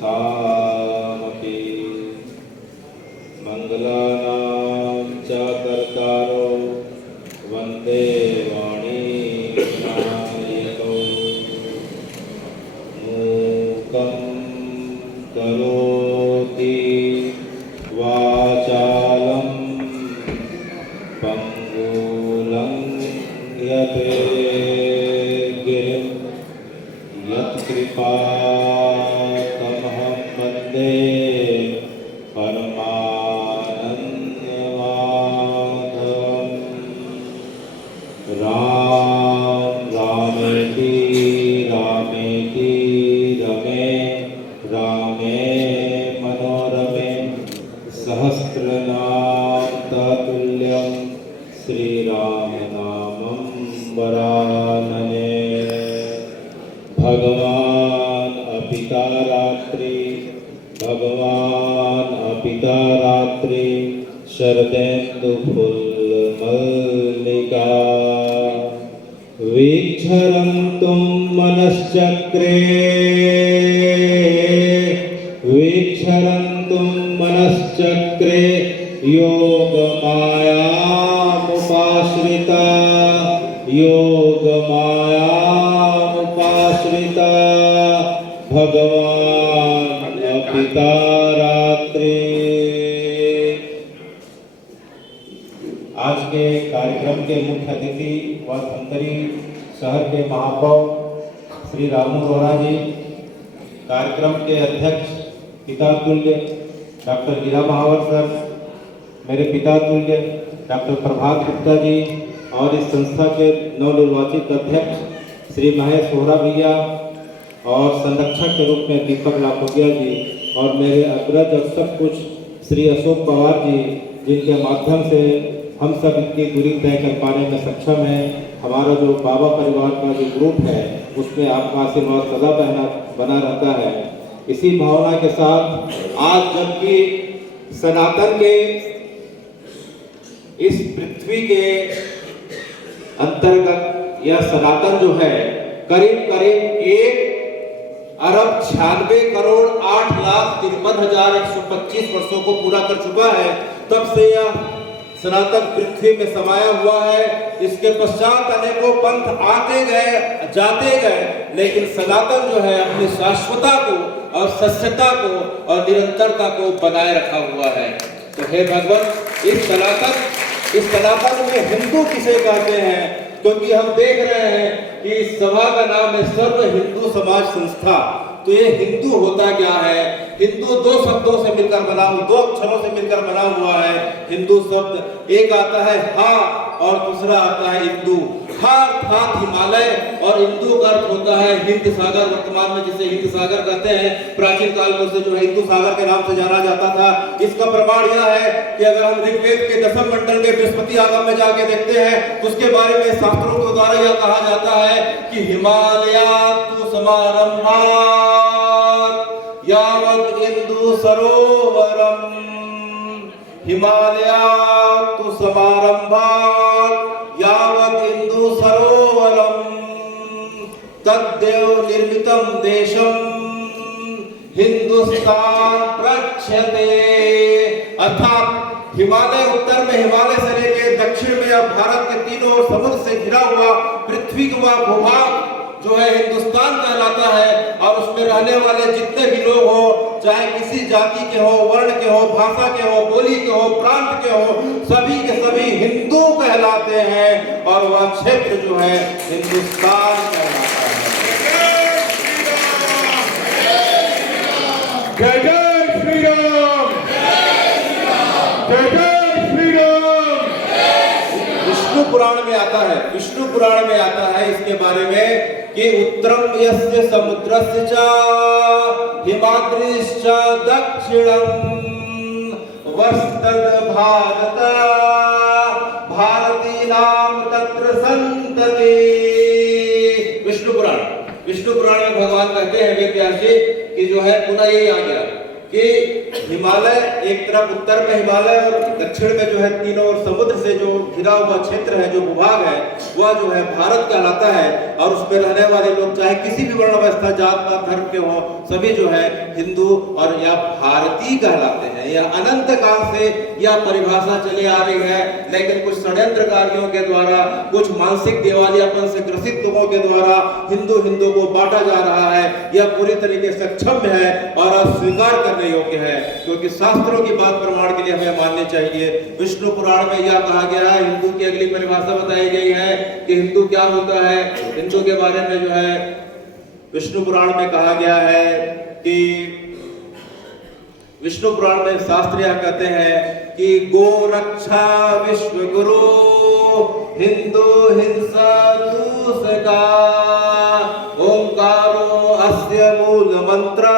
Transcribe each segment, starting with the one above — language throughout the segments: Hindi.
सामपि मंगलानां च कर्तारो वन्दे वाणी विनायकौ मूकं करोति वाचालं पंगुलं गिरिं यत्कृपातमहं वन्दे परमानन्दमाधवम्। राम रामेति रामेति रमे रामे मनोरमे सहस्रनाम तत्तुल्यं श्रीराम नामं वरानने। भगवान अपिता रात्रि शरदेन्दु फुल्लमल्लिका वीक्षरन्तुं मनश्चक्रे योगमायामुपाश्रिता भगवान अपिता रात्रि। आज के कार्यक्रम के मुख्य अतिथि व धमतरी शहर के महापौर श्री रामू रोहरा जी, कार्यक्रम के अध्यक्ष पिता तुल्य डॉक्टर हीरा महावर सर, मेरे पिता तुल्य डॉक्टर प्रभात गुप्ता जी और इस संस्था के नवनिर्वाचित अध्यक्ष श्री महेश वोहरा भैया और संरक्षक के रूप में दीपक लाखोटिया जी और मेरे अग्रज और सब कुछ श्री अशोक पवार जी, जिनके माध्यम से हम सब इतनी दूरी तय कर पाने में सक्षम हैं। हमारा जो बाबा परिवार का जो ग्रुप है उसमें आपका आशीर्वाद सदा बना रहता है। इसी भावना के साथ आज जबकि सनातन के इस पृथ्वी के अंतर्गत यह सनातन जो है करीब 1,96,8,53,125 वर्षों को पूरा कर चुका है। तब से यह सनातन पृथ्वी में समाया हुआ है। इसके पश्चात अनेकों पंथ आते गए जाते गए, लेकिन सनातन जो है अपनी शाश्वतता को और सत्यता को और निरंतरता को बनाए रखा हुआ है। तो हे भगवान, इस सनातन में हिंदू किसे कहते हैं? क्योंकि हम देख रहे हैं कि इस सभा का नाम है सर्व हिंदू समाज संस्था। तो ये हिंदू होता क्या है? हिंदू दो शब्दों से मिलकर बना, दो अक्षरों से मिलकर बना हुआ है। हिंदू शब्द एक आता है हा और दूसरा आता है इंदु। हा अर्थात हिमालय और इंदु का अर्थ होता है हिंद सागर, वर्तमान में जिसे हिंद सागर कहते हैं। प्राचीन काल में उसे जो है हिंदू सागर के नाम से जाना जाता था। इसका प्रमाण यह है कि अगर हम ऋग्वेद के दशम मंडल में बृहस्पति आगम में जाके देखते हैं तो उसके बारे में शास्त्रों के द्वारा यह कहा जाता है कि हिमालयातु समारंभात् यावत् इंदु सरोवरम, हिमालयातु समारंभात् यावत् इंदु सरोवरम तद्देव निर्मितम देशम हिंदुस्तान प्रक्षते। अर्थात हिमालय उत्तर में, हिमालय से लेकर दक्षिण में अब भारत के तीनों ओर समुद्र से घिरा हुआ पृथ्वी का भूभाग जो है हिंदुस्तान कहलाता है। और उसमें रहने वाले जितने भी लोग हो, चाहे किसी जाति के हो, वर्ण के हो, भाषा के हो, बोली के हो, प्रांत के हो, सभी के सभी हिंदू कहलाते हैं और वह क्षेत्र जो है हिंदुस्तान कहलाता है। जय जय श्री राम, जय जय श्री राम। विष्णु पुराण में आता है इसके बारे में कि उत्तरम यस्य समुद्रस्य च हिमाद्रिश्च दक्षिणम वर्षतद भारत भारतीनां तत्र संतति। विष्णु पुराण में भगवान कहते हैं वेद व्यास जी कि जो है पुनः यही आ गया कि हिमालय एक तरफ उत्तर में हिमालय और दक्षिण में जो है तीनों ओर समुद्र से जो घिरा हुआ क्षेत्र है, जो भूभाग है, वह जो है भारत कहलाता है। और उसमें रहने वाले लोग चाहे किसी भी वर्ण अवस्था, जात पात, धर्म के हों, सभी जो है हिंदू और या भारतीय कहलाते हैं। यह अनंत काल से यह परिभाषा चली आ रही है, लेकिन कुछ षड्यंत्रकारियों के द्वारा, कुछ मानसिक दिवालियापन से ग्रसित लोगों के द्वारा हिंदू को बांटा जा रहा है। यह पूरी तरीके से अक्षम्य है और अस्वीकार करने योग्य है, क्योंकि शास्त्रों की बात प्रमाण के लिए हमें माननी चाहिए। विष्णु पुराण में यह कहा गया है, हिंदू की अगली परिभाषा बताई गई है कि हिंदू क्या होता है। हिंदू के बारे में जो है विष्णु पुराण में कहा गया है कि विष्णु पुराण में शास्त्र यह कहते हैं कि गो रक्षा विश्व गुरु, हिंदू हिंसा दूसका, ओंकारो अस्य मूल मंत्र,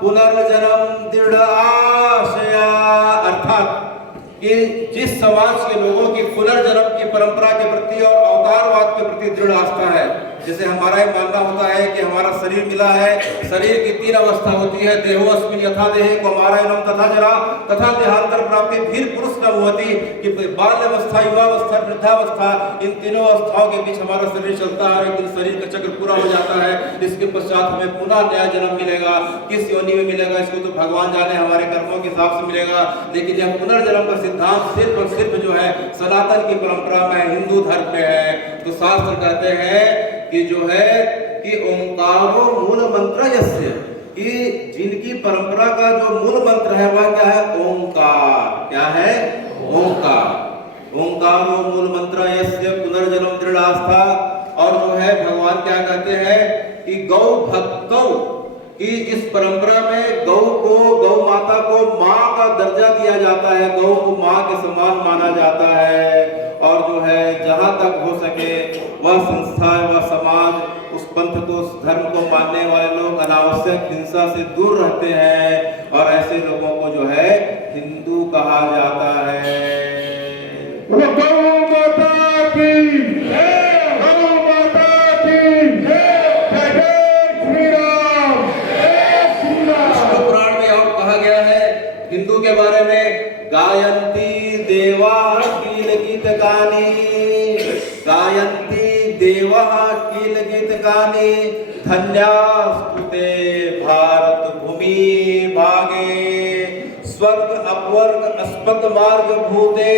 पुनर्जन्म दृढ़ आशया। अर्थात कि जिस समाज के लोगों की पुनर्जन्म की परंपरा के प्रति और अवतारवाद के प्रति दृढ़ आस्था है, जैसे हमारा ये मानना होता है कि हमारा शरीर मिला है, शरीर की 3 अवस्था होती है, देहोऽस्मिन् यथा देहे कौमारयनं तथा जरा तथा देहांतर प्राप्ति, धीर पुरुष न होती कि बाल्य अवस्था, युवावस्था, वृद्धावस्था, इन तीनों अवस्थाओं के बीच हमारा शरीर चलता है। एक दिन शरीर का चक्र पूरा हो जाता है, इसके पश्चात हमें पुनः नया जन्म मिलेगा। किस योनि में मिलेगा इसको तो भगवान जाने, हमारे कर्मों के हिसाब से मिलेगा। लेकिन यह पुनर्जन्म का सिद्धांत सिर्फ और सिर्फ जो है सनातन की परंपरा में, हिंदू धर्म में है। तो शास्त्र कहते हैं कि जो है कि ओंकारो मूल मंत्र यस्य, कि जिनकी परंपरा का जो मूल मंत्र है वह क्या है? ओंकार। क्या है? ओंकार। ओंकारो मूल मंत्र यस्य पुनर्जन्म दृढ़ आस्था। और जो है भगवान क्या कहते हैं कि गौ भक्तौ, कि इस परंपरा में गौ को, गौ माता को माँ का दर्जा दिया जाता है, गौ को माँ के समान माना जाता है। और जो है जहां तक हो सके वह संस्था, वह समाज, उस पंथ को, उस धर्म को मानने वाले लोग अनावश्यक हिंसा से दूर रहते हैं और ऐसे लोगों को जो है हिंदू कहा जाता है। गौ माता की जय, गौ माता की जय, जय श्री राम, जय श्री राम। विष्णु पुराण में और कहा गया है हिंदू के बारे में, गायन्ति देवाः कील गीतकानि, गायन्ति देवाः कील गीतकानि, धन्यास्तु ते भारत भूमि भागे, स्वर्ग अपवर्ग अस्मत् मार्ग भूते,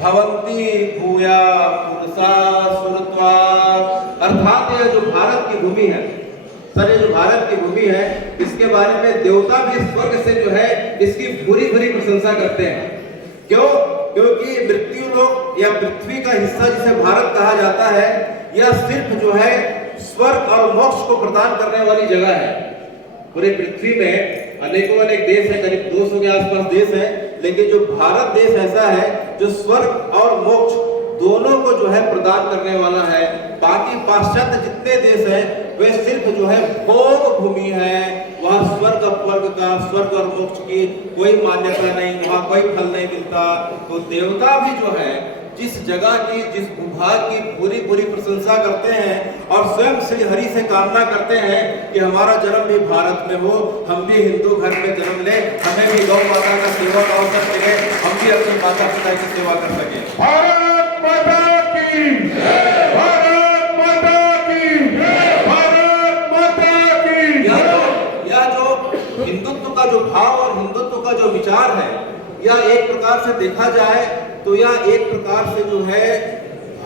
भवन्ति भूया पुरुषा सुरत्वात्। अर्थात यह जो भारत की भूमि है, सर, जो भारत की भूमि है, इसके बारे में देवता भी स्वर्ग से जो है इसकी पूरी प्रशंसा करते हैं। क्यों? क्योंकि मृत्यु लोक या पृथ्वी का हिस्सा जिसे भारत कहा जाता है, यह सिर्फ जो है स्वर्ग और मोक्ष को प्रदान करने वाली जगह है। पूरे पृथ्वी में अनेकों अनेक देश है, करीब 200 के आसपास देश है, लेकिन जो भारत देश ऐसा है जो स्वर्ग और मोक्ष दोनों को जो है प्रदान करने वाला है। बाकी पाश्चात्य जितने देश हैं वे सिर्फ जो है भोग भूमि है, वहाँ स्वर्ग अपवर्ग का, स्वर्ग और मोक्ष की कोई मान्यता नहीं, वहाँ कोई फल नहीं मिलता। तो देवता भी जो है जिस जगह की, जिस भूभाग की पूरी प्रशंसा करते हैं और स्वयं श्री हरि से कामना करते हैं कि हमारा जन्म भी भारत में हो, हम भी हिंदू घर में जन्म ले, हमें भी गौ माता का सेवा का अवसर मिले, हम भी अपने माता पिता की सेवा कर सके। भारत माता की जय, भारत माता की जय, भारत माता की जय। यह जो हिंदुत्व का जो भाव और हिंदुत्व का जो विचार है, यह एक प्रकार से देखा जाए तो यह एक प्रकार से जो है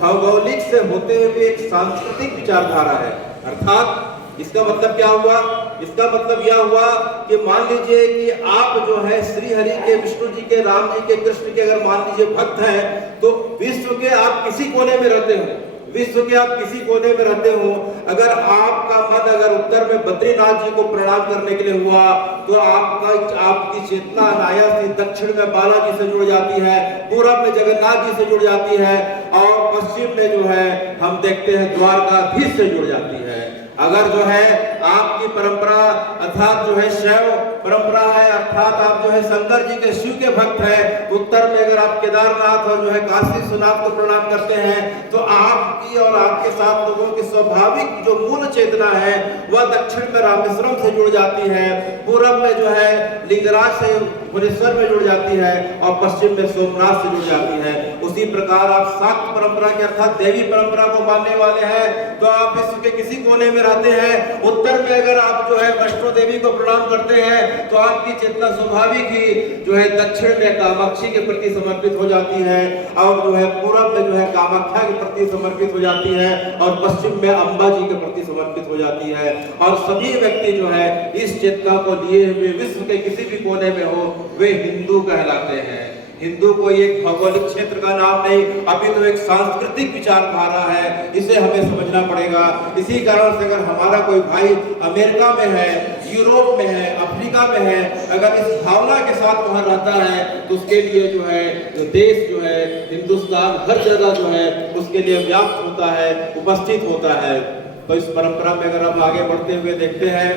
भौगोलिक से होते हुए एक सांस्कृतिक विचारधारा है। अर्थात इसका मतलब क्या हुआ? इसका मतलब यह हुआ कि मान लीजिए कि आप जो है श्री हरि के, विष्णु जी के, राम जी के, कृष्ण के अगर मान लीजिए भक्त हैं, तो विश्व के आप किसी कोने में रहते हो, विश्व के आप किसी कोने में रहते हो, अगर आपका मन अगर उत्तर में बद्रीनाथ जी को प्रणाम करने के लिए हुआ तो आपकी चेतना अनायास ही दक्षिण में बालाजी से जुड़ जाती है, पूरब में जगन्नाथ जी से जुड़ जाती है और पश्चिम में जो है हम देखते हैं द्वारकाधीश से जुड़ जाती है। अगर जो है आपकी परंपरा अर्थात जो है शैव परंपरा है, अर्थात आप जो है शंकर जी के, शिव के भक्त हैं, उत्तर में अगर आप केदारनाथ और जो है काशी विश्वनाथ को प्रणाम करते हैं, तो आपकी और आपके साथ लोगों की स्वाभाविक जो मूल चेतना है वह दक्षिण में रामेश्वरम से जुड़ जाती है, पूरब में जो है लिंगराज से भुवनेश्वर में जुड़ जाती है और पश्चिम में सोमनाथ से जुड़ जाती है। उसी प्रकार आप शाक्त परंपरा के अर्थात देवी परंपरा को मानने वाले हैं तो आप विश्व के किसी कोने में रहते हैं, उत्तर में अगर आप जो है वैष्णो देवी को प्रणाम करते हैं तो आपकी चेतना स्वाभाविक ही जो है दक्षिण में कामाक्षी के प्रति समर्पित हो जाती है और जो है पूरब में जो है कामाख्या के प्रति समर्पित हो जाती है और पश्चिम में अंबा जी के प्रति समर्पित हो जाती है। और सभी व्यक्ति जो है इस चेतना को लिए हुए विश्व के किसी भी कोने में हो वे हिंदू कहलाते हैं। हिंदू कोई एक भौगोलिक क्षेत्र का नाम नहीं, अपितु एक सांस्कृतिक विचारधारा है, इसे हमें समझना पड़ेगा। इसी कारण से अगर हमारा कोई भाई अमेरिका में है, यूरोप में है, अफ्रीका में है, अगर इस भावना के साथ वहां रहता है तो उसके लिए जो है जो देश जो है हिंदुस्तान हर जगह जो है उसके लिए व्याप्त होता है, उपस्थित होता है। तो इस परंपरा में अगर हम आगे बढ़ते हुए देखते हैं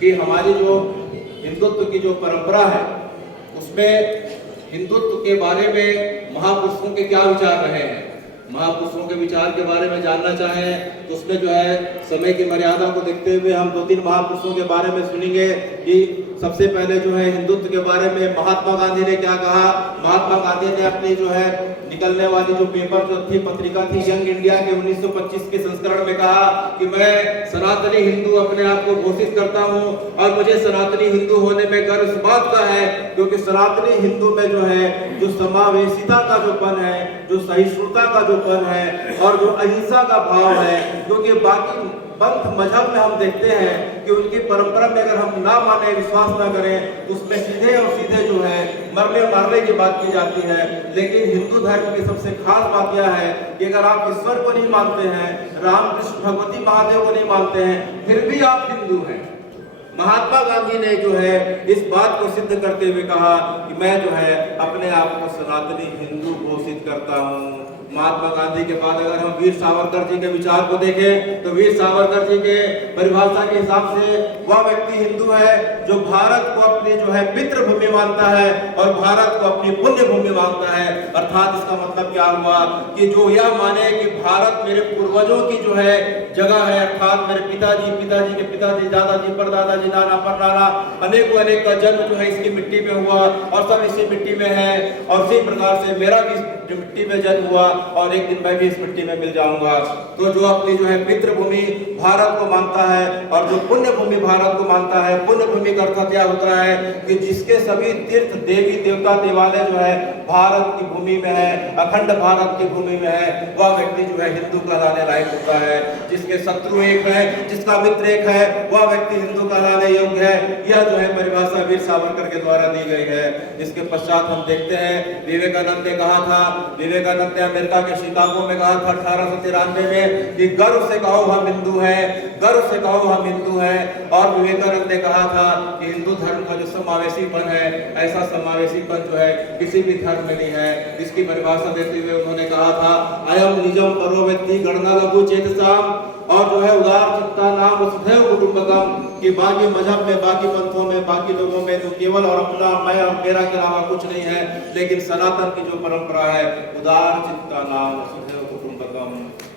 कि हमारी जो हिंदुत्व की जो परंपरा है उसमें हिंदुत्व के बारे में महापुरुषों के क्या विचार रहे हैं, महापुरुषों के विचार के बारे में जानना चाहें तो उसमें जो है समय की मर्यादा को देखते हुए हम 2-3 महापुरुषों के बारे में सुनेंगे। कि सबसे पहले जो है हिंदुत्व के बारे में महात्मा गांधी ने क्या कहा। महात्मा गांधी ने अपनी जो है निकलने वाली जो पेपर जो थी पत्रिका थी यंग इंडिया के 1925 के संस्करण में कहा कि मैं सनातनी हिंदू अपने आप को घोषित करता हूं और मुझे सनातनी हिंदू होने में गर्व इस बात का है क्योंकि सनातनी हिंदू में जो है जो समावेशिता का जो पन है, जो सहिष्णुता का जो पन है और जो अहिंसा का भाव है, क्योंकि बाकी पंथ मजहब में हम देखते हैं कि उनकी परंपरा में अगर हम ना माने, विश्वास ना करें तो उसमें सीधे और सीधे जो है मरने मारने की बात की जाती है। लेकिन हिंदू धर्म की सबसे खास बात यह है कि अगर आप ईश्वर को नहीं मानते हैं, राम कृष्ण भगवती महादेव को नहीं मानते हैं, फिर भी आप हिंदू हैं। महात्मा गांधी ने जो है इस बात को सिद्ध करते हुए कहा कि मैं जो है अपने आप को सनातनी हिंदू घोषित करता हूँ। महात्मा गांधी के बाद अगर हम वीर सावरकर जी के विचार को देखें तो वीर सावरकर जी के परिभाषा के हिसाब से वह व्यक्ति हिंदू है जो भारत को अपनी जो है पितृभूमि मानता है और भारत को अपनी पुण्य भूमि मानता है। अर्थात इसका मतलब क्या हुआ कि जो यह माने कि भारत मेरे पूर्वजों की जो है जगह है, अर्थात मेरे पिताजी के पिताजी, दादाजी, परदादाजी, नाना परनाना अनेकों अनेक का जन्म जो है इसकी मिट्टी में हुआ और सब इसी मिट्टी में है और इसी प्रकार से मेरा भी जो मिट्टी में जन्म हुआ और एक दिन मैं भी इस मिट्टी में मिल जाऊंगा। तो जो अपनी जो है पितृभूमि भारत को मानता है और जो पुण्य भूमि भारत को मानता है, पुण्य भूमि का अर्थ क्या होता है कि जिसके सभी तीर्थ देवी देवता देवालय जो है भारत की भूमि में है, अखंड भारत की भूमि में है, वह व्यक्ति जो है हिंदू कहलाने लायक होता है। जिसके शत्रु एक है, जिसका मित्र एक है, वह व्यक्ति हिंदू कहलाने योग्य है। यह जो है परिभाषा वीर सावरकर के द्वारा दी गई है। इसके पश्चात हम देखते हैं विवेकानंद ने कहा था, विवेकानंद ने अमेरिका के शिकागो में कहा था 1893 में कि गर्व से कहो हम हिंदू हैं, गर्व से कहो हम हिंदू हैं। और विवेकानंद ने कहा था कि हिंदू धर्म का जो समावेशीपन है, ऐसा समावेशीपन जो है किसी भी धर्म में नहीं है। इसकी परिभाषा देते हुए उन्होंने कहा था अयम निजम परो व्यक्ति गणना लघु चेतसाम, और जो है उदार चित्ता नाम वसुधैव कुटुंबकम, कि बाकी मजहब में, बाकी पंथों में, बाकी लोगों में तो केवल और अपना मैं और मेरा के अलावा कुछ नहीं है, लेकिन सनातन की जो परंपरा है उदार चित्ता नाम वसुधैव कुटुंबकम,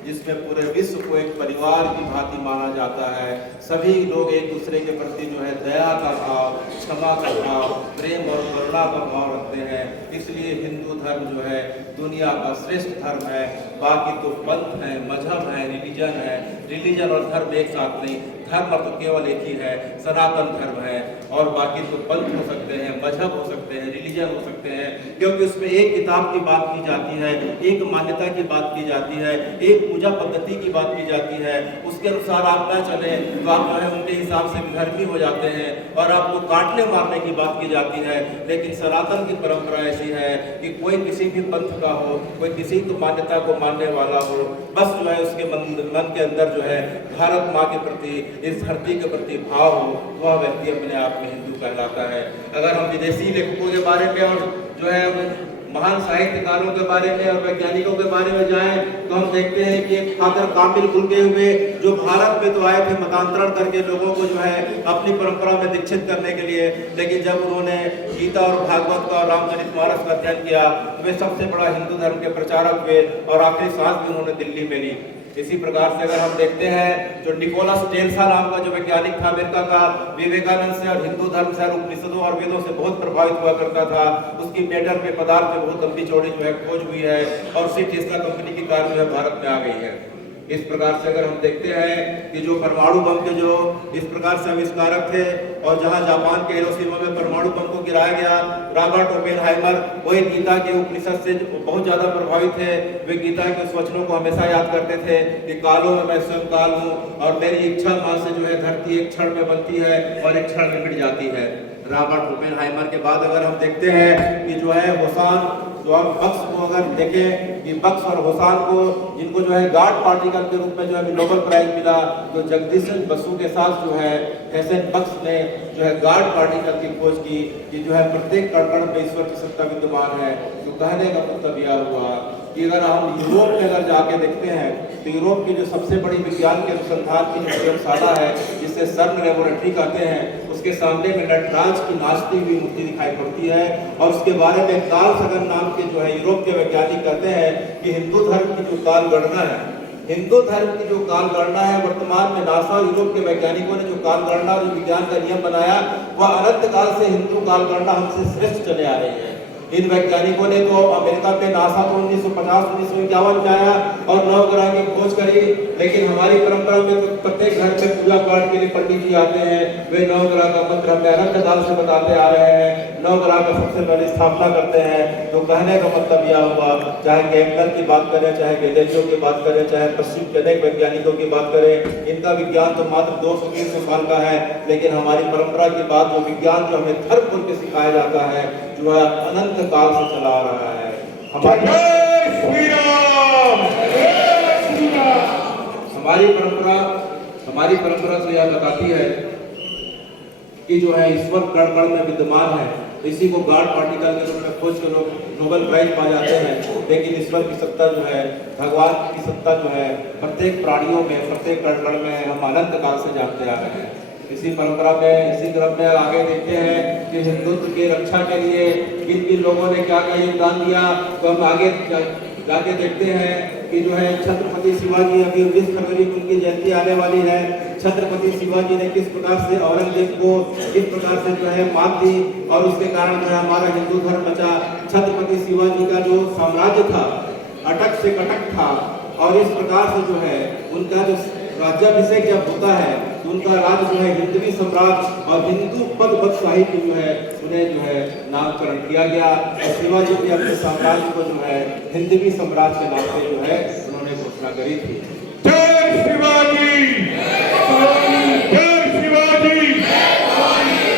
जिसमें पूरे विश्व को एक परिवार की भांति माना जाता है। सभी लोग एक दूसरे के प्रति जो है दया का भाव, क्षमा का भाव, प्रेम और करुणा का भाव रखते हैं। इसलिए हिंदू धर्म जो है दुनिया का श्रेष्ठ धर्म है। बाकी तो पंथ है, मजहब है, रिलीजन है। रिलीजन और धर्म एक साथ नहीं, धर्म तो केवल एक ही है, सनातन धर्म है। और बाकी तो पंथ हो सकते हैं, मजहब हो सकते हैं, रिलीजन हो सकते हैं, क्योंकि उसमें एक किताब की बात की जाती है, एक मान्यता की बात की जाती है, एक पूजा पद्धति की बात की जाती है। उसके अनुसार आप न चले तो आप जो है उनके हिसाब से विधर्मी हो जाते हैं और आपको काटने मारने की बात की जाती है। लेकिन सनातन की परंपरा ऐसी है कि कोई किसी भी पंथ का हो, कोई किसी तो मान्यता को मानने वाला हो, बस जो है उसके मन के अंदर जो है भारत माँ के प्रति, इस धरती के प्रति भाव हो, वह व्यक्ति अपने आप में हिंदू कहलाता है। अगर हम विदेशी लेखकों के बारे में और जो है महान साहित्यकारों के बारे में और वैज्ञानिकों के बारे में जाएं तो हम देखते हैं कि एक फादर कामिल गुलके हुए जो भारत में तो आए थे मतांतरण करके लोगों को जो है अपनी परंपरा में दीक्षित करने के लिए, लेकिन जब उन्होंने गीता और भागवत का और रामचरितमानस का अध्ययन किया तो वे सबसे बड़ा हिंदू धर्म के प्रचारक हुए और आखिरी सांस भी उन्होंने दिल्ली में ली। इसी प्रकार से अगर हम देखते हैं जो निकोलस टेस्ला नाम का जो वैज्ञानिक था अमेरिका का, विवेकानंद से और हिंदू धर्म से और उपनिषदों और वेदों से बहुत प्रभावित हुआ करता था। उसकी मैटर पे पदार्थ पे बहुत लंबी चौड़ी जो है खोज हुई है और उसी टेस्ला कंपनी की कार जो है भारत में आ गई है। इस प्रकार से अगर हम देखते हैं कि जो परमाणु बम के जो इस प्रकार से आविष्कारक थे और जहां जापान के हिरोशिमा में परमाणु बम को गिराया गया, रॉबर्ट ओपेनहाइमर वही गीता के उपनिषद से बहुत ज्यादा प्रभावित थे। वे गीता के उस वचनों को हमेशा याद करते थे कि कालों में मैं स्वयं काल हूँ और मेरी इच्छा मां से जो है धरती एक क्षण में बनती है और एक क्षण में मिट जाती है। रॉबर्ट ओपेनहाइमर के बाद अगर हम देखते हैं कि जो है होसान जो हम बक्स को अगर देखें कि बक्स और होसान को जिनको जो है गार्ड पार्टिकल के रूप में जो है नोबेल प्राइज मिला, तो जगदीश बसु के साथ जो है हेसेन बक्स ने जो है गार्ड पार्टिकल की खोज की कि जो है प्रत्येक कण कण में ईश्वर की सत्ता विद्यमान है। तो कहने का मतलब यह हुआ कि अगर हम यूरोप में अगर जाके देखते हैं तो यूरोप की जो सबसे बड़ी विज्ञान के अनुसंधान की जो प्रयोगशाला है जिसे सर्न लेबोरेटरी कहते हैं, उसके सामने में नटराज की नाचती हुई मूर्ति दिखाई पड़ती है और उसके बारे में कार्ल सगन नाम के जो है यूरोप के वैज्ञानिक कहते हैं कि हिंदू धर्म की जो काल गणना है, हिंदू धर्म की जो काल गणना है, वर्तमान में नासा और यूरोप के वैज्ञानिकों ने जो काल गणना और विज्ञान का नियम बनाया वह अनंत काल से हिंदू काल गणना हमसे श्रेष्ठ चले आ रही है। इन वैज्ञानिकों ने तो अमेरिका पे नासा को 1950-1951 जाया और नवग्रह की खोज करी, लेकिन हमारी परंपरा में तो प्रत्येक घर में पूजा पाठ के लिए पंडित जी आते हैं, वे नवग्रह का मंत्र हमें अनंत काल से बताते आ रहे हैं, नवग्रह का सबसे पहले स्थापना करते हैं। तो कहने का मतलब यह हुआ, चाहे गैगलर की बात करें, चाहे गैलीलियो की बात करें, चाहे पश्चिम के अनेक वैज्ञानिकों की बात करें, इनका विज्ञान तो मात्र 200-300 साल का है, लेकिन हमारी परंपरा की बात जो विज्ञान जो हमें धर्म बोल के सिखाया जाता है जो है अनंत काल से चला आ रहा है। हमारी परंपरा से यह बताती है कि जो है ईश्वर कण कण में विद्यमान है। इसी को गार्ड पार्टिकल के रूप में खोज के लोग नोबेल प्राइज पा जाते हैं, लेकिन ईश्वर की सत्ता जो है, भगवान की सत्ता जो है प्रत्येक प्राणियों में, प्रत्येक कण कण में हम अनंत काल से जानते आ रहे हैं। इसी परंपरा में, इसी क्रम में आगे देखते हैं कि हिंदुत्व की रक्षा के लिए किन किन लोगों ने क्या क्या योगदान दिया। तो हम आगे जाके देखते हैं कि जो है छत्रपति शिवाजी, अभी 19 फरवरी को उनकी जयंती आने वाली है। छत्रपति शिवाजी ने किस प्रकार से औरंगजेब को किस प्रकार से जो है मात दी और उसके कारण जो है हमारा हिंदू धर्म बचा। छत्रपति शिवाजी का जो साम्राज्य था अटक से कटक था और इस प्रकार से जो है उनका जो राज्याभिषेक जब होता है तो उनका राज्य जो है हिंदवी सम्राट और हिंदू पद बदशाही की जो है उन्हें जो है नामकरण किया गया और शिवाजी के अपने साम्राज्य को जो है हिंदवी सम्राट के नाम से जो है उन्होंने घोषणा करी थी। जय शिवाजी, जय शिवाजी,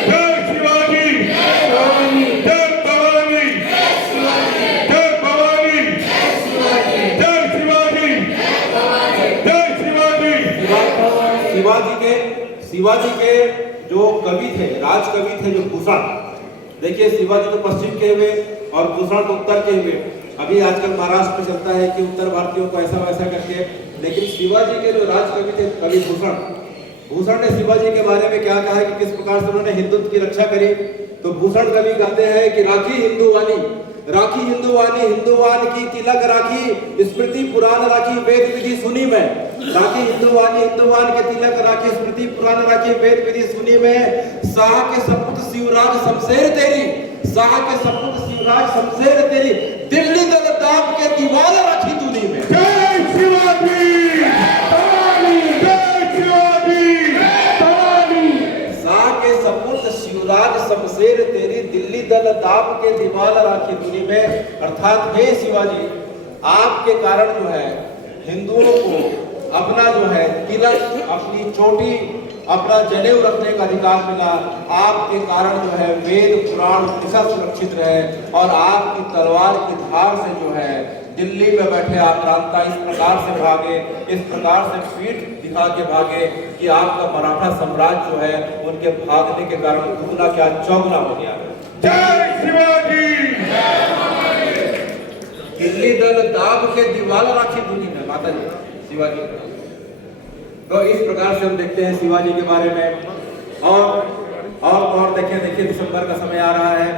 जय शिवाजी, जय भवानी, जय भवानी, जय शिवाजी, जय शिवाजी। शिवाजी के जो कवि थे, राज कवि थे जो भूषण, देखिए शिवाजी तो पश्चिम के हुए और भूषण तो उत्तर के हुए। अभी आजकल महाराष्ट्र में चलता है कि उत्तर भारतीयों को ऐसा वैसा करके, लेकिन शिवाजी के जो राज कवि थे कवि भूषण ने शिवाजी के बारे में क्या कहा है कि किस प्रकार से उन्होंने हिंदुत्व की रक्षा करी। तो भूषण कवि कहते हैं कि राखी हिंदुवानी हिंदुवान की तिलक राखी, स्मृति पुराण राखी, वेद विधि सुनी मैं। राखी हिंदुवान के तिलक राखी, स्मृति पुराण राखी, वेद विधि सुनी मैं। शाह के सपूत शिवराज शमशेर तेरी, शाह के सपूत शिवराज शमशेर तेरी, दिल्ली दलदाब के दीवार राखी तूनी में। जय शिवाजी, जय शिवाजी। शाह के सपूत शिवराज शमशेर तेरी, दिल्ली दलदाब के दीवार राखी तूनी में। अर्थात हे शिवाजी, आपके कारण जो है हिंदुओं को अपना जो है तिलक, अपनी चोटी, अपना जनेऊ रखने का अधिकार मिला। आपके कारण जो है वेद पुराण उपनिषद सुरक्षित रहे और आपकी तलवार की धार से जो है दिल्ली में बैठे आक्रांता इस प्रकार से भागे, इस प्रकार से पीठ दिखा के भागे कि आपका मराठा साम्राज्य जो है उनके भागने के कारण दुगना क्या चौगुना हो गया। जय शिवाजी। दिल्ली दल दाब के दीवार राखी दूनी में माता जी शिवाजी। तो इस प्रकार से हम देखते हैं शिवाजी के बारे में। और देखिए दिसंबर का समय आ रहा है।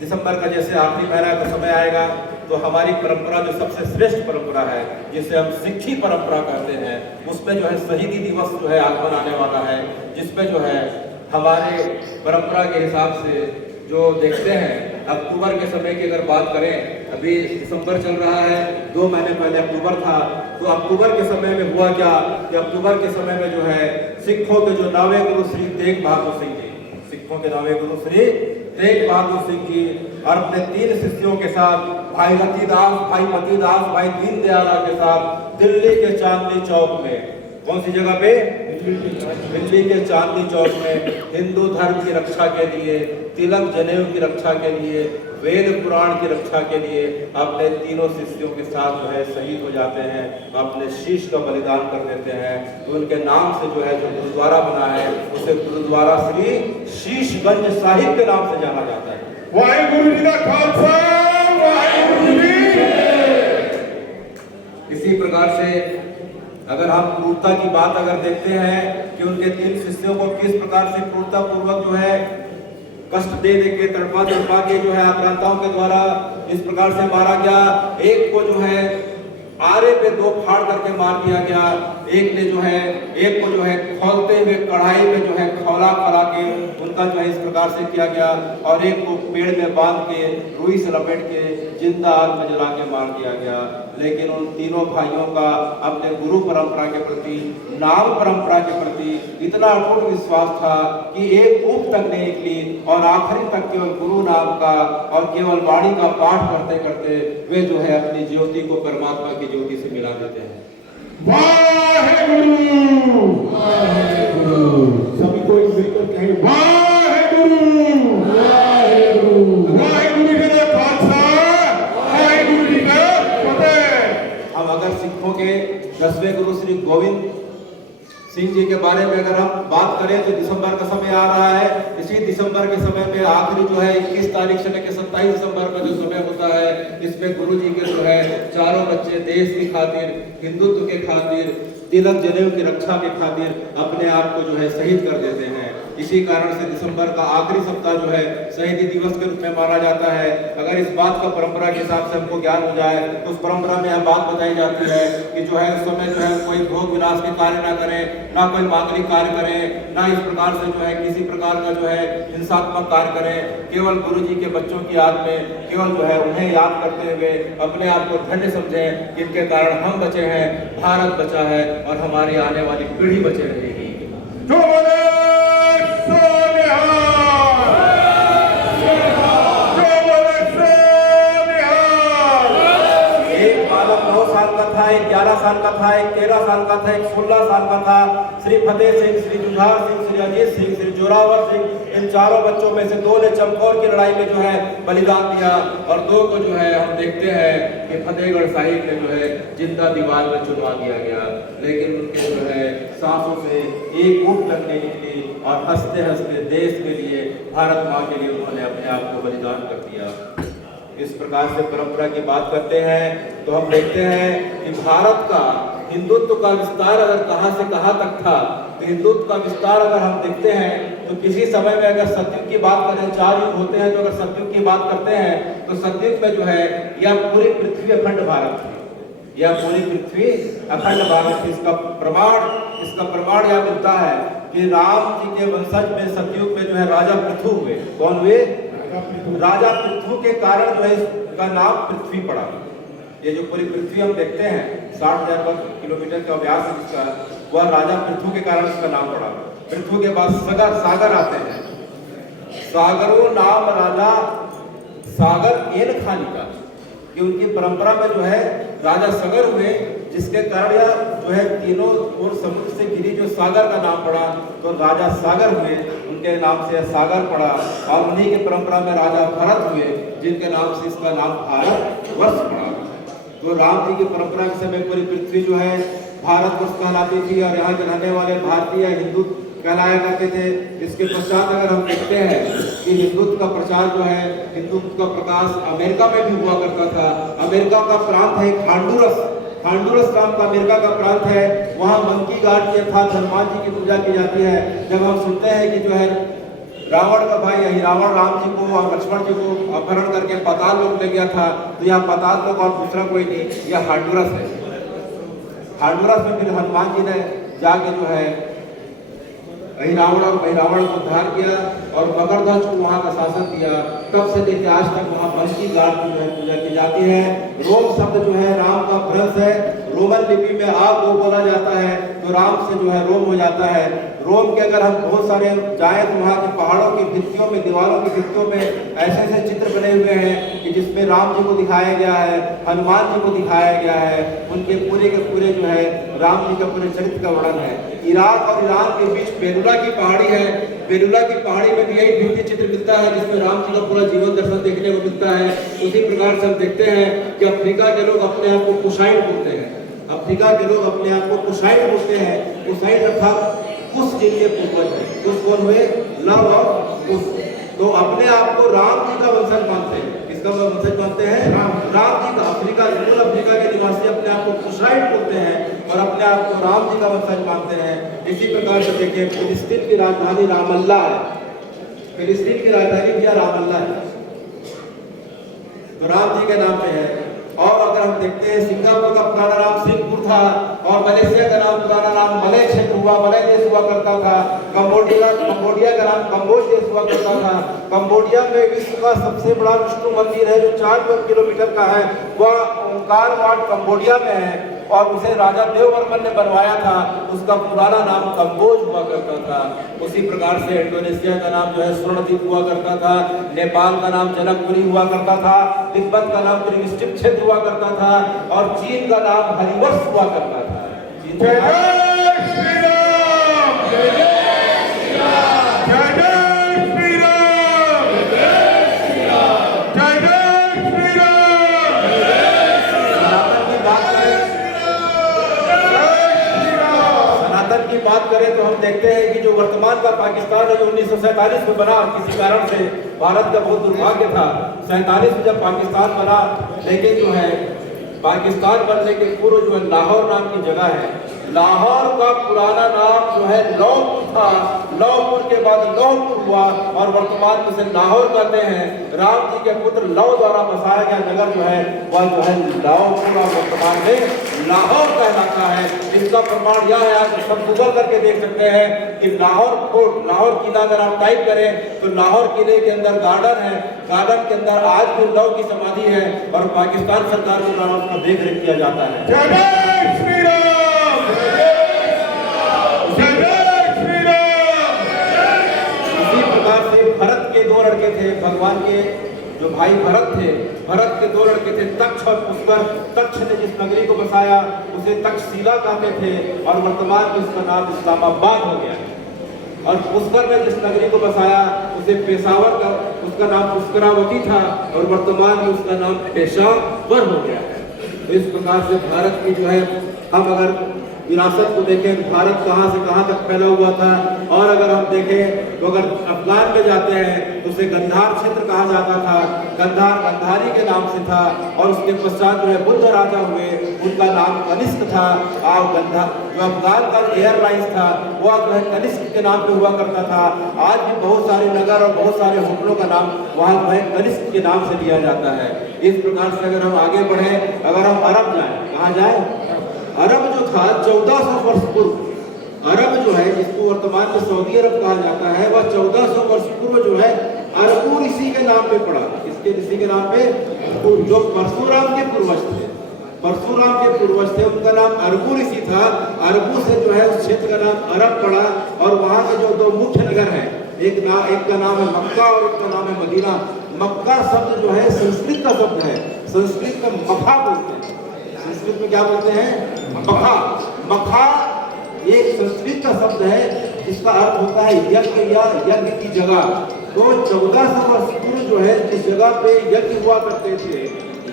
दिसंबर का जैसे आखिरी महीना का समय आएगा तो हमारी परंपरा जो सबसे श्रेष्ठ परंपरा है, जिसे हम सिक्खी परंपरा कहते हैं, उसमें जो है शहीदी दिवस जो है आगमन आने वाला है, जिसमें जो है हमारे परंपरा के हिसाब से जो देखते हैं अक्टूबर के समय की अगर बात करें, अभी दिसंबर चल रहा है, 2 महीने पहले अक्टूबर था, तो अक्टूबर के समय में हुआ क्या कि अक्टूबर के समय में जो है सिखों के जो 9वें गुरु श्री तेग बहादुर सिंह जी, सिखों के 9वें गुरु श्री तेग बहादुर सिंह जी और अपने 3 शिष्यों के साथ भाई रतिदास, भाई मतीदास, भाई दीनदयाल के साथ दिल्ली के चांदनी चौक में, कौन सी जगह पे, दिल्ली के चांदनी चौक में हिंदू धर्म की रक्षा के लिए, तिलक जनेऊ की रक्षा के लिए, वेद पुराण की रक्षा के लिए अपने 3 शिष्यों के साथ जो है शहीद हो जाते हैं, अपने शीश का बलिदान कर देते हैं। तो उनके नाम से जो है जो गुरुद्वारा बना है उसे गुरुद्वारा श्री शीशगंज साहिब के नाम से जाना जाता है। वाहिगुरु जी का खालसा, वाहिगुरु जी। इसी प्रकार से अगर हम क्रूरता की बात अगर देखते हैं कि उनके 3 शिष्यों को किस प्रकार से क्रूरता पूर्वक जो है कष्ट दे के तड़पा के जो है आक्रांताओं के द्वारा इस प्रकार से मारा गया। एक को जो है आरे पे 2 फाड़ करके मार दिया गया, एक को जो है खौलते हुए कढ़ाई में जो है खौला खड़ा के उनका जो है इस प्रकार से किया गया, और एक को पेड़ में बांध के रुई से लपेट के जिंदा आग में जला के मार दिया गया। लेकिन उन तीनों भाइयों का अपने गुरु परंपरा के प्रति, नाम परंपरा के प्रति इतना अटूट विश्वास था कि एक ऊप तक नहीं निकली और आखिरी तक केवल गुरु नाम का और केवल वाणी का पाठ करते करते वे जो है अपनी ज्योति को परमात्मा की ज्योति से मिला देते हैं। वाहिगुरु, वाहिगुरु। सभी को मिलकर कहें वाहिगुरु, वाहिगुरु। वाहिगुरु जी का खालसा, वाहिगुरु जी का फतेह। हम अगर सिखों के 10वें गुरु श्री गोविंद सिंह जी के बारे में अगर हम बात करें तो दिसंबर का समय आ रहा है। इसी दिसंबर के समय में आखिरी जो है 21 तारीख से लेकर 27 दिसंबर का जो समय होता है, इसमें गुरु जी के जो है चारों बच्चे देश की खातिर, हिंदुत्व के खातिर, तिलक जनेऊ की रक्षा के खातिर अपने आप को जो है शहीद कर देते हैं। इसी कारण से दिसंबर का आखिरी सप्ताह जो है शहीदी दिवस के रूप में माना जाता है। अगर इस बात का परंपरा के हिसाब से हमको ज्ञान हो जाए तो उस परंपरा में यह बात बताई जाती है कि जो है उस समय जो है कोई भोग विलास के कार्य ना करें, ना कोई मांगलिक कार्य करें, ना इस प्रकार से जो है किसी प्रकार का जो है हिंसात्मक कार्य करें। केवल गुरु जी के बच्चों की याद में, केवल जो है उन्हें याद करते हुए अपने आप को धन्य समझें, जिनके कारण हम बचे हैं, भारत बचा है और हमारी आने वाली पीढ़ी बचे रहेगी। जो बोले सोनिहार, जो बोले सोनिहार। एक बालक 9 साल का था, एक 11 साल का था, एक 13 साल का था, एक 16 साल का था। श्री फतेह सिंह, श्री जुझार सिंह, श्री अजीत सिंह, श्री जोरावर सिंह, इन चारों बच्चों में से 2 ने चमकौर की लड़ाई में जो है बलिदान दिया और 2 को जो है हम देखते हैं कि फतेहगढ़ साहिब में जो है जिंदा दीवार में चुनवा दिया गया। लेकिन उनके जो है सांसों से एक ऊँट तक नहीं निकली और हंसते हंसते देश के लिए, भारत माँ के लिए उन्होंने अपने आप को बलिदान कर दिया। इस प्रकार से परंपरा की बात करते हैं तो हम देखते हैं कि भारत का हिंदुत्व का विस्तार अगर कहां से कहां तक था, तो हिंदुत्व का विस्तार अगर हम देखते हैं तो किसी समय में अगर सतयुग की बात करें, 4 युग होते हैं, तो अगर सतयुग की बात करते हैं तो सतयुग में जो है यह पूरी पृथ्वी अखंड भारत थी, यह पूरी पृथ्वी अखंड भारत थी। इसका प्रमाण यह मिलता है कि राम जी के वंशज में सतयुग में जो है राजा पृथु हुए। कौन हुए? राजा पृथु के कारण जो है इसका नाम पृथ्वी पड़ा। ये जो पूरी पृथ्वी हम देखते हैं 60,000 वर्ग किलोमीटर का व्यास है जिसका, वह राजा पृथु के कारण इसका नाम पड़ा। पृथु के बाद सागर आते हैं। सागरों नाम राजा सागर एन खानी का, कि उनकी परंपरा में जो है राजा सागर हुए, जिसके कारण यह जो है तीनों ओर समुद्र से घिरी जो सागर का नाम पड़ा, तो राजा सागर हुए, उनके नाम से सागर पड़ा। और उन्हीं के परंपरा में राजा भरत हुए, जिनके नाम से इसका नाम भारत वर्ष पड़ा। तो राम जी की परंपरा के समय पूरी पृथ्वी जो है भारत वर्ष कहलाती थी और यहाँ के रहने वाले भारतीय हिंदू कहलाया करते थे। इसके पश्चात अगर हम देखते हैं कि हिंदुत्व का प्रचार जो है, हिंदुत्व का प्रकाश अमेरिका में भी हुआ करता था। अमेरिका का प्रांत है हांडुरस नाम का अमेरिका का प्रांत है। वहाँ मंकी गॉड की अर्थात हनुमान जी की पूजा की जाती है। जब हम सुनते हैं कि जो है रावण का भाई यही रावण राम जी को और लक्ष्मण जी को अपहरण करके पाताल लोक ले गया था। तो यह पाताल लोक और दूसरा कोई नहीं, यह हांडूरस है। हांडूरस में फिर हनुमान जी ने जाके जो है रावण को उद्धार किया और मगरध्वज को वहाँ का शासन दिया। तब से लेकर आज तक वहाँ बंशी घाट की जो है पूजा की जाती है। रोम शब्द जो है राम का भ्रंश है। रोमन लिपि में आप वो बोला जाता है तो राम से जो है रोम हो जाता है। रोम के अगर हम बहुत सारे जाएं तो वहाँ के पहाड़ों की भित्तियों में, दीवारों की भित्तियों में ऐसे ऐसे चित्र बने हुए हैं कि जिसमें राम जी को दिखाया गया है, हनुमान जी को दिखाया गया है, उनके पूरे के पूरे जो है राम जी का पूरे चरित्र का वर्णन है। इराक और ईरान के बीच बेरुला की पहाड़ी है। बेरुला की पहाड़ी में भी यही भित्ति चित्र मिलता है जिसमें राम जी का पूरा जीवन दर्शन देखने को मिलता है। उसी प्रकार से हम देखते हैं कि अफ्रीका के लोग अपने आप को कुशाइट बोलते हैं। अफ्रीका के लोग अपने आप को कुशाइट बोलते हैं। कुशाइट अर्थात कुश जिनके पूर्वज है। कुश कौन हुए? लव और कुश। तो अपने आप को राम जी का वंशज मानते हैं। किसका वंशज मानते हैं? राम जी का। अफ्रीका, मूल अफ्रीका के निवासी अपने आप को कुशाइट बोलते हैं और अपने आप को राम जी का वंशज मानते हैं। इसी प्रकार से देखिए फिलिस्तीन की राजधानी रामल्ला है। फिलिस्तीन की राजधानी क्या? रामल्ला है। तो राम जी के नाम पे है। और अगर हम देखते हैं सिंगापुर का पुराना नाम सिंगापुर था और मलेशिया का नाम पुराना नाम मलय क्षेत्र हुआ, मलय देश हुआ करता था। कंबोडिया का नाम कंबोज देश हुआ करता था। कंबोडिया में विश्व का सबसे बड़ा विष्णु मंदिर है जो 4 किलोमीटर का है। वह ओंकार वाट कंबोडिया में है और उसे राजा देववर्मन ने बनवाया था। उसका पुराना नाम कंबोज हुआ करता था। उसी प्रकार से इंडोनेशिया का नाम जो है स्वर्णद्वीप हुआ करता था। नेपाल का नाम जनकपुरी हुआ करता था। तिब्बत का नाम त्रिविष्टिप क्षेत्र हुआ करता था और चीन का नाम हरिवंश हुआ करता था। जय श्री राम, जय श्री राम, जय श्री राम, जय श्री राम, जय श्री राम। सनातन की बात करें तो हम देखते हैं कि जो वर्तमान का पाकिस्तान है जो 1947 में बना, किसी कारण से भारत का बहुत दुर्भाग्य था। 47 में जब पाकिस्तान बना, लेकिन जो है पाकिस्तान बनने के पूर्व जो है लाहौर नाम की जगह है। लाहौर का पुराना नाम जो है लौहपुर था। लौहपुर के बाद लौहपुर हुआ और वर्तमान में उसे लाहौर कहते हैं। राम जी के पुत्र लौ द्वारा बसाया गया नगर जो है वह जो है लाहौर और वर्तमान में लाहौर कहलाता है। इसका प्रमाण यह है, आप सब गूगल करके देख सकते हैं कि लाहौर फोर्ट, लाहौर किला अगर आप टाइप करें तो लाहौर किले के अंदर गार्डन है। गार्डन के अंदर आज भी लौ की समाधि है और पाकिस्तान सरकार के द्वारा उसका देख रेख किया जाता है। जय श्री राम, इसी प्रकार से भरत के 2 लड़के थे। भगवान के जो भाई भरत थे, भरत के 2 लड़के थे तक्ष और पुष्कर। तक्ष ने जिस नगरी को बसाया उसे तक्षशिला कहते थे और वर्तमान में उसका नाम इस्लामाबाद हो गया। और पुष्कर ने जिस नगरी को बसाया उसे पेशावर का, उसका नाम पुष्करावती था और वर्तमान में उसका नाम पेशावर हो गया है। तो इस प्रकार से भारत की जो है हम अगर विरासत को देखें, भारत कहाँ से कहाँ तक फैला हुआ था। और अगर हम देखें तो अगर अफगान में जाते हैं तो उसे गंधार क्षेत्र कहा जाता था। गंधार गंधारी के नाम से था और उसके पश्चात जो है बुद्ध राजा हुए, उनका नाम कनिष्क था। और गंधार जो अफगान का एयरलाइंस था वह जो है कनिष्क के नाम पे हुआ करता था। आज भी बहुत सारे नगर और बहुत सारे होटलों का नाम वहाँ जो है कनिष्क के नाम से लिया जाता है। इस प्रकार से अगर हम आगे बढ़े, अगर हम अरब जाए, कहाँ जाए? अरब जो था 1400 वर्ष पूर्व, अरब जो है जिसको वर्तमान में सऊदी अरब कहा जाता है, वह 1400 वर्ष पूर्व जो है अरबू ऋषि के नाम पे पड़ा। किसके ऋषि के नाम पे? जो परशुराम के पूर्वज थे। परशुराम के पूर्वज थे, उनका नाम अरबू ऋषि था। अरबू से जो है उस क्षेत्र का नाम अरब पड़ा और वहाँ के जो 2 मुख्य नगर हैं, एक का नाम है मक्का और एक का नाम है मदीना। मक्का शब्द जो है संस्कृत का शब्द है। संस्कृत में मखा बोलते हैं। संस्कृत में क्या बोलते हैं? मखा। मखा एक संस्कृत का शब्द है जिसका अर्थ होता है यज्ञ या यज्ञ की जगह। तो 1400 वर्ष पूर्व जो है जिस जगह पे यज्ञ हुआ करते थे,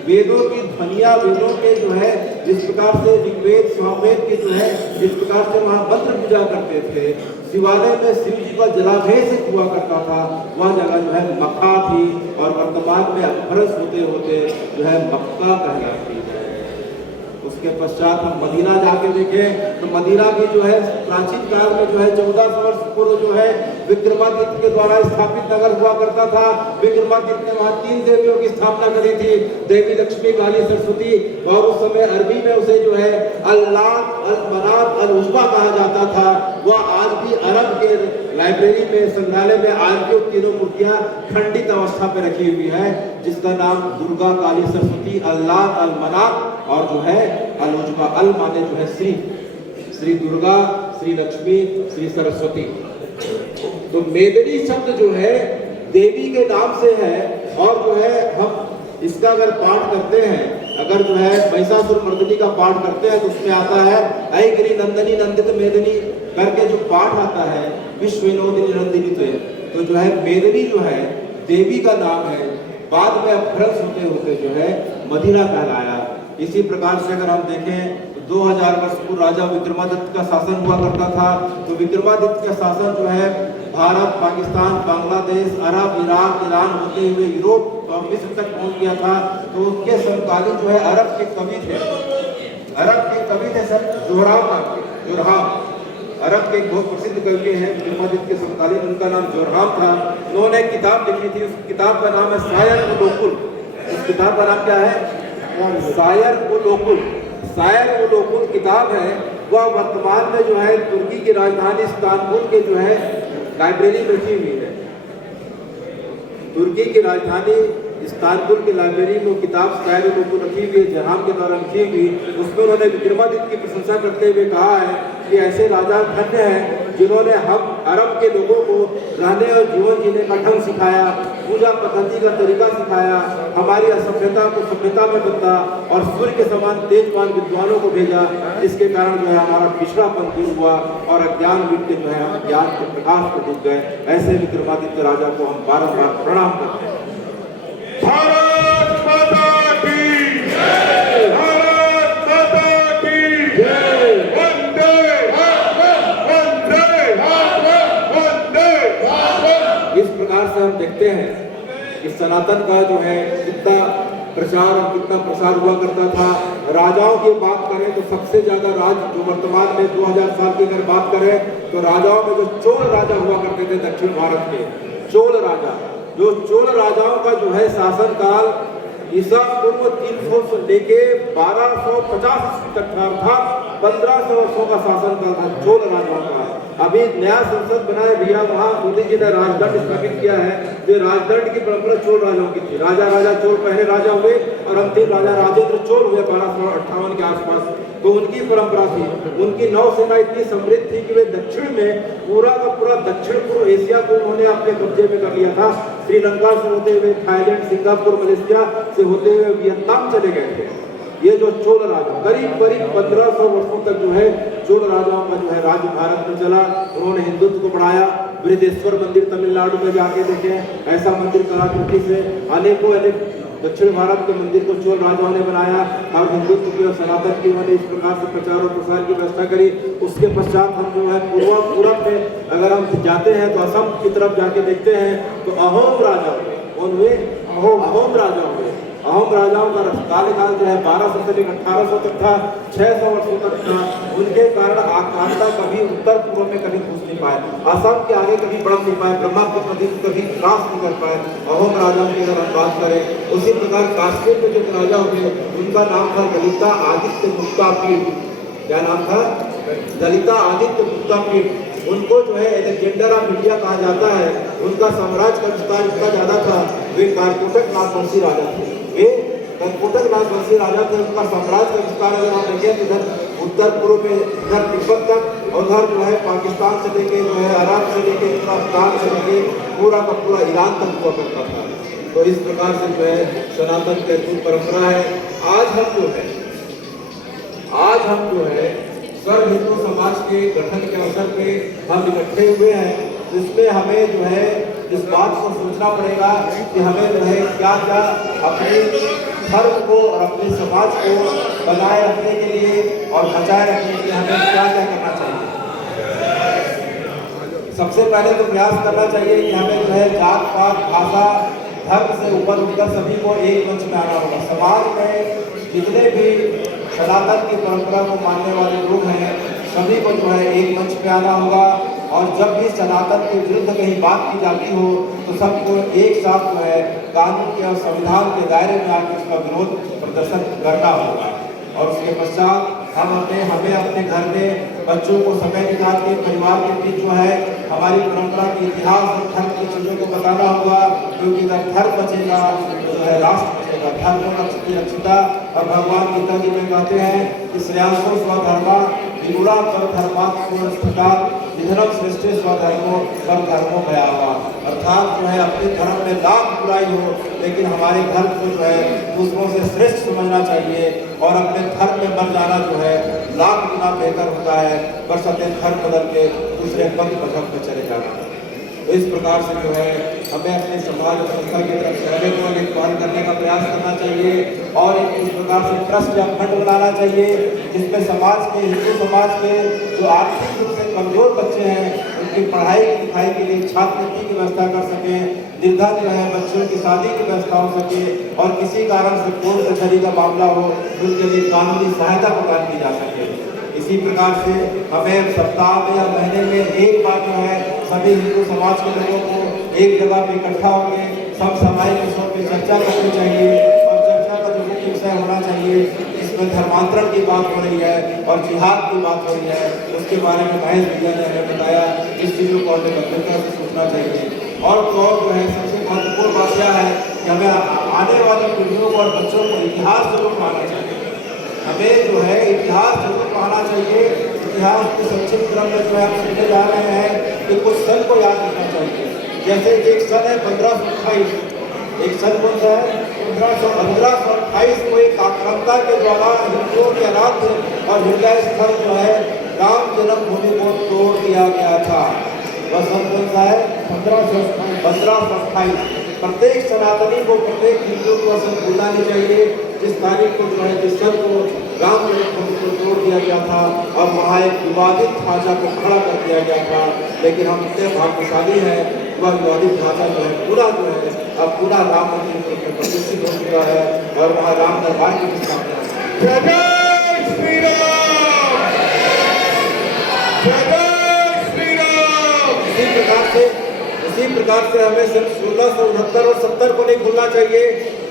वेदों की ध्वनिया, वेदों के जो है जिस प्रकार से ऋग्वेद सामवेद के जो है जिस प्रकार से वहाँ मंत्र पूजा करते थे, शिवालय में शिव जी का जलाभिषेक हुआ करता था, वह जगह जो है मक्का थी और वर्तमान में अपभ्रंश होते होते जो है मक्का कहलाती है। उसके पश्चात हम मदीना जाके देखें तो मदीना भी जो है प्राचीन काल में जो है 1400 वर्ष पूर्व जो है विक्रमादित्य के द्वारा स्थापित नगर हुआ करता था। विक्रमादित्य ने वहाँ 3 देवियों की स्थापना करी थी, देवी लक्ष्मी, काली, सरस्वती, और उस समय अरबी में उसे जो है अल्लात, अल मनात, अल उज़्मा कहा जाता था। वह आज भी अरब के लाइब्रेरी में, संग्रहालय में आज भी तीनों मूर्तियां खंडित अवस्था पे रखी हुई है, जिसका नाम दुर्गा, काली, सरस्वती, अल्लात, अल मनात और जो है अल उज़्मा। अल माने जो है श्री दुर्गा, श्री लक्ष्मी, श्री सरस्वती। तो मेदिनी शब्द जो है देवी के नाम से है, और जो है हम इसका अगर पाठ करते हैं, अगर जो है महिषासुर मर्दिनी का पाठ करते हैं तो उसमें आता है ऐ गिरि नंदनी नंदित मेदिनी करके जो पाठ आता है, विश्व विनोदिनी नंदिनी। तो जो है मेदिनी जो है देवी का नाम है, बाद में अपभ्रंश होते होते जो है मदीना कहलाया। इसी प्रकार से अगर हम देखें तो 2000 वर्ष पूर्व राजा विक्रमादित्य का शासन हुआ करता था। तो विक्रमादित्य का शासन जो है भारत, पाकिस्तान, बांग्लादेश, अरब, इराक, ईरान होते हुए यूरोप और मिस्र तक पहुंच गया था। तो उसके समकालीन जो है अरब के कवि थे सर जोरहाम। अरब के एक बहुत प्रसिद्ध कवि हैं विक्रमादित्य के समकालीन, उनका नाम जोरहाम था। उन्होंने एक किताब लिखी थी, उस किताब का नाम है शायर-उल-लोकुल। उस किताब का नाम क्या है? शायर-उल-लोकुल किताब है। वह वर्तमान में जो है तुर्की की राजधानी इस्तांबुल के जो है लाइब्रेरी में रखी हुई है। तुर्की की राजधानी इस्तांबुल की लाइब्रेरी में किताब शायर-उल-लोकुल रखी हुई है, जहां के द्वारा रखी हुई। उसमें उन्होंने विक्रमादित्य की प्रशंसा करते हुए कहा है कि ऐसे राजा धन्य हैं जिन्होंने हम अरब के लोगों को रहने और जीवन जीने का ढंग सिखाया, पूजा पद्धति का तरीका सिखाया, हमारी असभ्यता को सभ्यता में बदला और सूर्य के समान तेजवान विद्वानों को भेजा, जिसके कारण जो है हमारा पिछड़ापन दूर हुआ और अज्ञान मिट के जो है हम ज्ञान के प्रकाश को डूब गए। ऐसे विक्रमादित्य राजा को हम बारंबार प्रणाम करते हैं। भारत माता की जय, भारत माता की जय, वंदे वंदे। इस प्रकार से हम देखते हैं कि सनातन का जो है कितना प्रचार और कितना प्रसार हुआ करता था। राजाओं की बात करें तो सबसे ज्यादा राज जो वर्तमान में 2000 साल की अगर बात करें तो राजाओं में जो चोल राजा हुआ करते थे दक्षिण भारत के, चोल राजा, जो चोल राजाओं का जो है शासन काल ईसा पूर्व 300 से लेके 1250 तक था, अर्थात 1500 वर्षों का शासन काल था चोल राजाओं का। अभी नया संसद बनाया भैया, वहाँ मोदी जी ने राजदंड स्थापित किया है। जो राजदंड की परंपरा चोल राजाओं की थी। राजा चोल पहले राजा हुए और अंतिम राजा राजेंद्र चोल हुए 1258 के आसपास। तो उनकी परंपरा थी। उनकी नौसेना इतनी समृद्ध थी कि वे दक्षिण में पूरा का पूरा दक्षिण पूर्व एशिया को उन्होंने अपने कब्जे में कर लिया था। श्रीलंका से होते हुए थाईलैंड, सिंगापुर, मलेशिया से होते हुए वियतनाम चले गए थे। ये जो चोल राजा करीब 1500 वर्षों तक जो है चोल राजाओं का जो है राज्य भारत में चला। उन्होंने हिंदुत्व को बढ़ाया। बृहदेश्वर मंदिर तमिलनाडु में जाके देखें, ऐसा मंदिर कलाकृति से अनेकों दक्षिण भारत के मंदिर को चोल राजाओं ने बनाया और हिंदुत्व की और सनातन की उन्होंने इस प्रकार से प्रचार और प्रसार की व्यवस्था करी। उसके पश्चात हम जो है पूरब में अगर हम जाते हैं तो असम की तरफ जाके देखते हैं तो अहोम राजा हुए। अहोम राजाओं का कार्यकाल जो है 1200 से लेकर 1800 तक था, 600 वर्षों तक था। उनके कारण आक्रांता कभी उत्तर पूर्व में कभी घुस नहीं पाए, असम के आगे कभी बढ़ नहीं पाए, ब्रह्मपुत्र नदी को कभी क्रॉस नहीं कर पाए अहोम राजाओं की अगर हम बात करें। उसी प्रकार काश्मीर में जो राजा हुए उनका नाम था ललिता आदित्य गुप्ता पीठ। क्या नाम था? ललिता आदित्य गुप्ता पीठ। उनको जो है एलेक्जेंडर ऑफ इंडिया कहा जाता है। उनका साम्राज्य का विस्तार इतना ज्यादा था, वे कारकोटक नागवंशी राजा थे। वे कारकोटक नागवंशी राजा थे। उनका साम्राज्य का विस्तार अगर आप देखें तो इधर उत्तर पूर्व में इधर तिब्बत तक और उधर जो है पाकिस्तान से लेके जो है अरब से लेके अफगान से लेके पूरा का पूरा ईरान तक हुआ करता था। तो इस प्रकार से जो है सनातन की अद्भुत परंपरा है। आज हम जो है सर्व हिंदू समाज के गठन के अवसर पे हम इकट्ठे हुए हैं। इसमें हमें जो है इस बात को सोचना पड़ेगा कि हमें जो है क्या क्या अपने धर्म को और अपने समाज को बनाए रखने के लिए और बचाए रखने के लिए हमें क्या क्या करना चाहिए। सबसे पहले तो प्रयास करना चाहिए कि हमें जो है जात पात भाषा धर्म से ऊपर उठकर सभी को एक मंच में आना होगा। समाज में जितने भी सनातन की परंपरा को मानने वाले लोग हैं, सभी को जो है एक मंच पे आना होगा और जब भी सनातन के विरुद्ध कहीं बात की जाती हो तो सबको एक साथ जो है कानून के और संविधान के दायरे में आकर उसका विरोध प्रदर्शन करना होगा। और उसके पश्चात हमें अपने घर में बच्चों को समय निकाल के परिवार के बीच जो है हमारी परंपरा के इतिहास और धर्म की चीज़ों को बताना होगा, क्योंकि अगर धर्म बचेगा तो जो है राष्ट्र बचेगा। धर्म की रक्षिता और भगवान गीता जी में कहते हैं कि श्रेयांसो स्वधर्मा विगुणा पर धर्मात्मस्थिता निधनम श्रेष्ठ स्वधर्मो पर धर्मो भयावा। अर्थात जो है अपने धर्म में लाख बुराई हो लेकिन हमारे धर्म को जो है दूसरों से श्रेष्ठ समझना चाहिए और अपने धर्म में मर जाना जो है लाख गुना बेहतर होता है बशर्ते धर्म बदल के दूसरे पंथ मजहब में चले जाना। तो इस प्रकार से जो है हमें अपने समाज और संस्था की तरफ से को देखभाल करने का प्रयास करना चाहिए और इस प्रकार से ट्रस्ट या फंड बनाना चाहिए जिसमें समाज के हिंदू समाज के जो आर्थिक रूप से कमजोर बच्चे हैं उनकी पढ़ाई लिखाई के लिए छात्रवृत्ति की व्यवस्था कर सकें, निर्धन जो है बच्चों की शादी की व्यवस्था हो सके और किसी कारण से कोर्ट कचहरी का मामला हो उनके लिए कानूनी सहायता प्रदान की जा सके। इसी प्रकार से हमें सप्ताह में या महीने में एक बार जो है सभी हिंदू समाज के लोगों को एक जगह पे इकट्ठा होकर सब सामाजिक विषयों पर चर्चा करनी चाहिए और चर्चा का जो मुख्य विषय होना चाहिए इसमें धर्मांतरण की बात हो रही है और जिहाद की बात हो रही है, उसके बारे में महेश भैया ने हमें बताया। इस चीज़ों को हमें गंभीरता से सोचना चाहिए और तो और जो है सबसे महत्वपूर्ण बात क्या है कि हमें आने वाली पीढ़ियों को और बच्चों को इतिहास जरूर पढ़ाना चाहिए। हमें जो है इतिहास जरूर पढ़ाना चाहिए। इतिहास के संक्षिप्त क्रम में जो है हम सुनने जा रहे हैं कि कुछ सन को याद रखना चाहिए। जैसे एक सन है 1528, एक सन कौन सा है 1528 को एक आक्रांता के द्वारा हिंदुओं के आराध्य और हृदय स्थल जो है राम जन्मभूमि को तोड़ दिया गया था। वह सन कौन सा है 1528। प्रत्येक सनातनी को प्रत्येक हिंदू को सन भूलना नहीं चाहिए जिस तारीख को जो है जिस सन को राम जन्मभूमि को तोड़ दिया गया था और वहाँ एक विवादित ढांचा को खड़ा कर दिया गया था। लेकिन हम इतने भाग्यशाली हैं वह विवादित ढांचा जो है पूरा जो है अब पूरा राम मंदिर में प्रतिष्ठित हो चुका है और वहाँ राम दरबार की स्थापना है। जय श्री राम, जय श्री राम। इसी प्रकार से हमें सिर्फ 1669 और 70 को नहीं भूलना चाहिए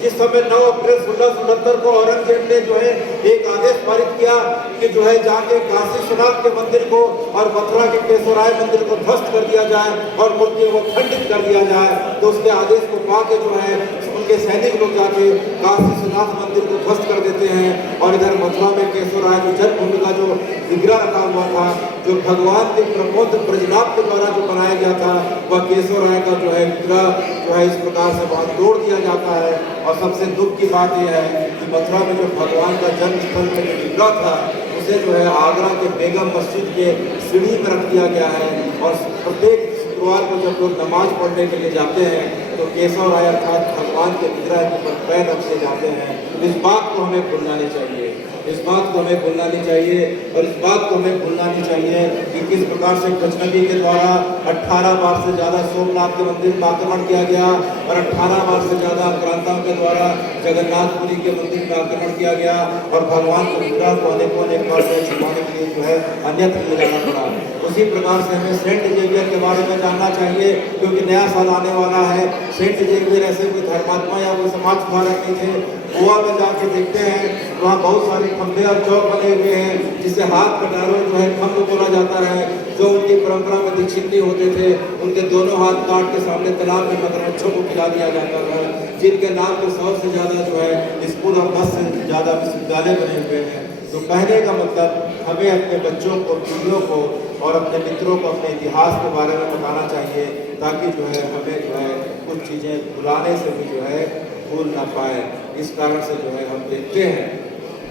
जिस समय 9 अप्रैल 1669 को औरंगजेब ने जो है एक आदेश पारित किया कि जो है जाके काशी विश्वनाथ के मंदिर को और मथुरा के केशवराय मंदिर को ध्वस्त कर दिया जाए और मूर्तियों को खंडित कर दिया जाए। तो उसके आदेश को पाके जो है उनके सैनिक लोग जाके काशी विश्वनाथ मंदिर को ध्वस्त कर देते हैं और इधर मथुरा में केशवराय की जन्मभूमि का जो विग्रह रखा हुआ था जो भगवान के प्रबोध ब्रजनाभ के द्वारा जो बनाया गया था वह केशवराय का जो है विग्रह जो है इस प्रकार से वहाँ तोड़ दिया जाता है। और सबसे दुख की बात यह है कि मथुरा में जो भगवान का जन्म स्थल में जो विग्रह था उसे जो है आगरा के बेगम मस्जिद के सीढ़ी में रख दिया गया है और प्रत्येक शुक्रवार को जब लोग नमाज पढ़ने के लिए जाते हैं तो केशवराय अर्थात भगवान के विग्रह के ऊपर पैर रखते जाते हैं। इस बात को हमें भूलना नहीं चाहिए, इस बात को हमें भूलना नहीं चाहिए और इस बात को हमें भूलना नहीं चाहिए कि किस प्रकार से गजनबी के द्वारा 18 बार से ज़्यादा सोमनाथ के मंदिर में आक्रमण किया गया और 18 बार से ज़्यादा आक्रांताओं के द्वारा जगन्नाथपुरी के मंदिर में आक्रमण किया गया और भगवान के विग्रह को अनेकों अनेक बार से छुपाने के लिए जो है अन्यत्र ले जाना पड़ा। उसी प्रकार से हमें सेंट जेवियर के बारे में जानना चाहिए क्योंकि नया साल आने वाला है। सेंट जेवियर ऐसे कोई धर्मात्मा या कोई समाज सुधारक नहीं थे। गोवा में जाके देखते हैं वहाँ बहुत सारे खंभे और चौक बने हुए हैं जिसे हाथ कटारों जो है खंभ बोला जाता है। जो उनकी परंपरा में दीक्षित नहीं होते थे उनके दोनों हाथ काट के सामने तालाब में मगरमच्छों को खिला दिया जाता था, जिनके नाम पर 100 से ज़्यादा जो है स्कूल और 10 से ज़्यादा विश्वविद्यालय बने हुए हैं। तो कहने का मतलब हमें अपने बच्चों को, पीढ़ियों को और अपने मित्रों को अपने इतिहास के बारे में बताना चाहिए ताकि जो है हमें जो है कुछ चीज़ें भुलाने से भी जो है भूल ना पाए। इस कारण से जो है हम देखते हैं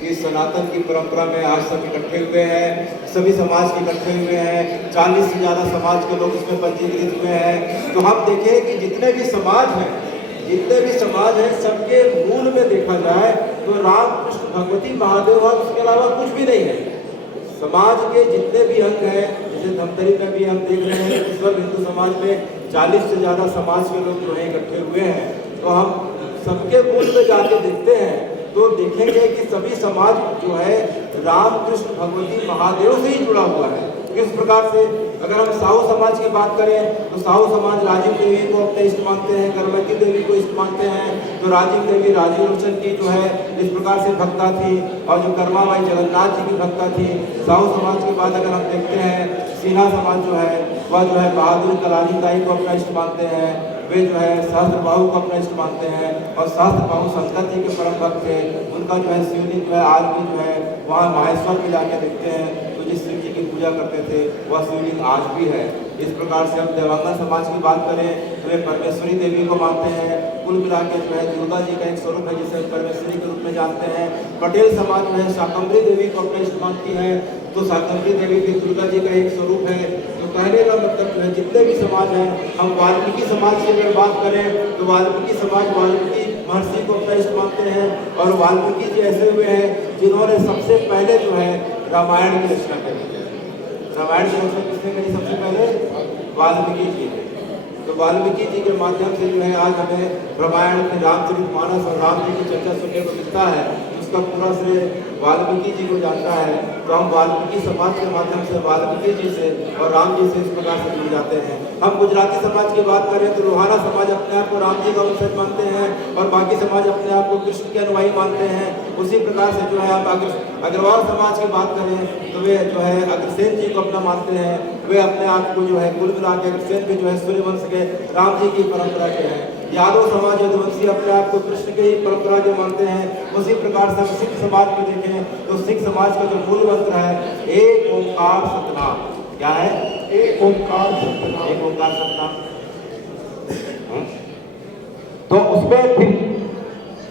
कि सनातन की परंपरा में आज सब इकट्ठे हुए हैं, सभी समाज इकट्ठे हुए हैं, 40 से ज़्यादा समाज के लोग इसमें पंजीकृत हुए हैं। तो हम देखें कि जितने भी समाज हैं सबके मूल में देखा जाए तो राम कृष्ण भगवती महादेव और उसके अलावा कुछ भी नहीं है। समाज के जितने भी अंग हैं जैसे धमतरी में भी हम देख रहे हैं इस वक्त हिंदू समाज में 40 से ज़्यादा समाज के लोग जो है इकट्ठे हुए हैं। तो हम सबके मूल में जाके देखते हैं तो देखेंगे कि सभी समाज जो है राम कृष्ण भगवती महादेव से ही जुड़ा हुआ है। किस प्रकार से अगर हम साहू समाज की बात करें तो साहू समाज राजीव देवी को अपने इष्ट मानते हैं, गर्भवती देवी को इष्ट मानते हैं। तो राजीव देवी राजीव लोचन की जो है इस प्रकार से भक्ता थी, और जो कर्माबाई जगन्नाथ जी की भक्ता थी। साहू समाज के बाद अगर हम देखते हैं सिन्हा समाज जो है वह जो है बहादुर कलानी ताई को अपना इष्ट मानते हैं। वे जो है सहस्त्रबाहु को अपना इष्ट मानते हैं, और सहस्त्रबाहु शंकर जी के परम भक्त थे। उनका जो है शिवलिंग जो है आज भी जो है वहाँ माहेश्वर में जाके देखते हैं तो जिस शिव जी की पूजा करते थे वह शिवलिंग आज भी है। इस प्रकार से हम देवांगन समाज की बात करें तो वे परमेश्वरी देवी को मानते हैं। कुल मिला के जो है दुर्गा जी का एक स्वरूप है जिसे परमेश्वरी के रूप में जानते हैं। पटेल समाज जो है शाकंभरी देवी को अपने इष्ट मानती है, तो शाकंभरी देवी भी दुर्गा जी का एक स्वरूप है। तो कहने का मतलब जो है जितने भी समाज हैं, हम वाल्मीकि समाज की अगर बात करें तो वाल्मीकि समाज वाल्मीकि महर्षि को अपना इष्ट मानते हैं। और वाल्मीकि जी ऐसे हुए हैं जिन्होंने सबसे पहले जो है रामायण की रचना करी है। रामायण की रचना किसने करी? सबसे पहले वाल्मीकि जी ने। तो वाल्मीकि जी के माध्यम से जो है आज हमें रामायण में रामचरितमानस और राम जी की चर्चा सुनने को मिलता है। उसका पूरा श्रेय वाल्मीकि जी को जाता है। तो हम वाल्मीकि समाज के माध्यम से वाल्मीकि जी से और राम जी से इस प्रकार से जुड़ जाते हैं। हम गुजराती समाज की बात करें तो लोहाना समाज अपने आप को राम जी का वंशज मानते हैं, और बाकी समाज अपने आप को कृष्ण के अनुयायी मानते हैं। उसी प्रकार से जो है आप अग्रवाल समाज की बात करें तो वे जो है अग्रसेन जी को अपना मानते हैं। वे अपने आप को जो है कुल मिला के अग्रसेन भी जो है सूर्यवंश के राम जी की परंपरा के हैं। यादव समाज यदुवंशी अपने आप को कृष्ण के ही परंपरा के मानते हैं। उसी प्रकार से हम सिख समाज में देखें तो सिख समाज का जो मूल मंत्र है एक ओंकार सतनाम। क्या है? एक ओंकार सतनाम। एक ओंकार सतनाम। तो उसमें फिर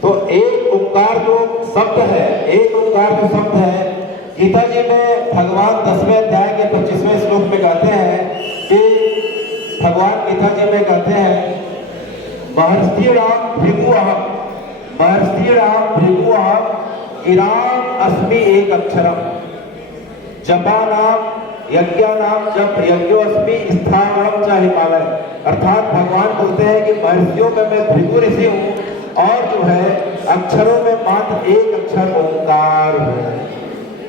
तो एक ओंकार जो शब्द है, एक ओंकार जो शब्द है, गीता जी में भगवान 10वें अध्याय के 25वें श्लोक में कहते हैं कि भगवान गीता जी में कहते हैं महर्षि राम भृगु अहम, महर्षि राम भृगु अहम गिराम अस्मि एक अक्षरम जपा नाम यज्ञा नाम जप यज्ञोस्मि स्थावरम च हिमालय। अर्थात भगवान बोलते हैं कि महर्षियों में मैं भृगु ऋषि हूँ, और जो है अक्षरों में मात्र एक अक्षर ओंकार है।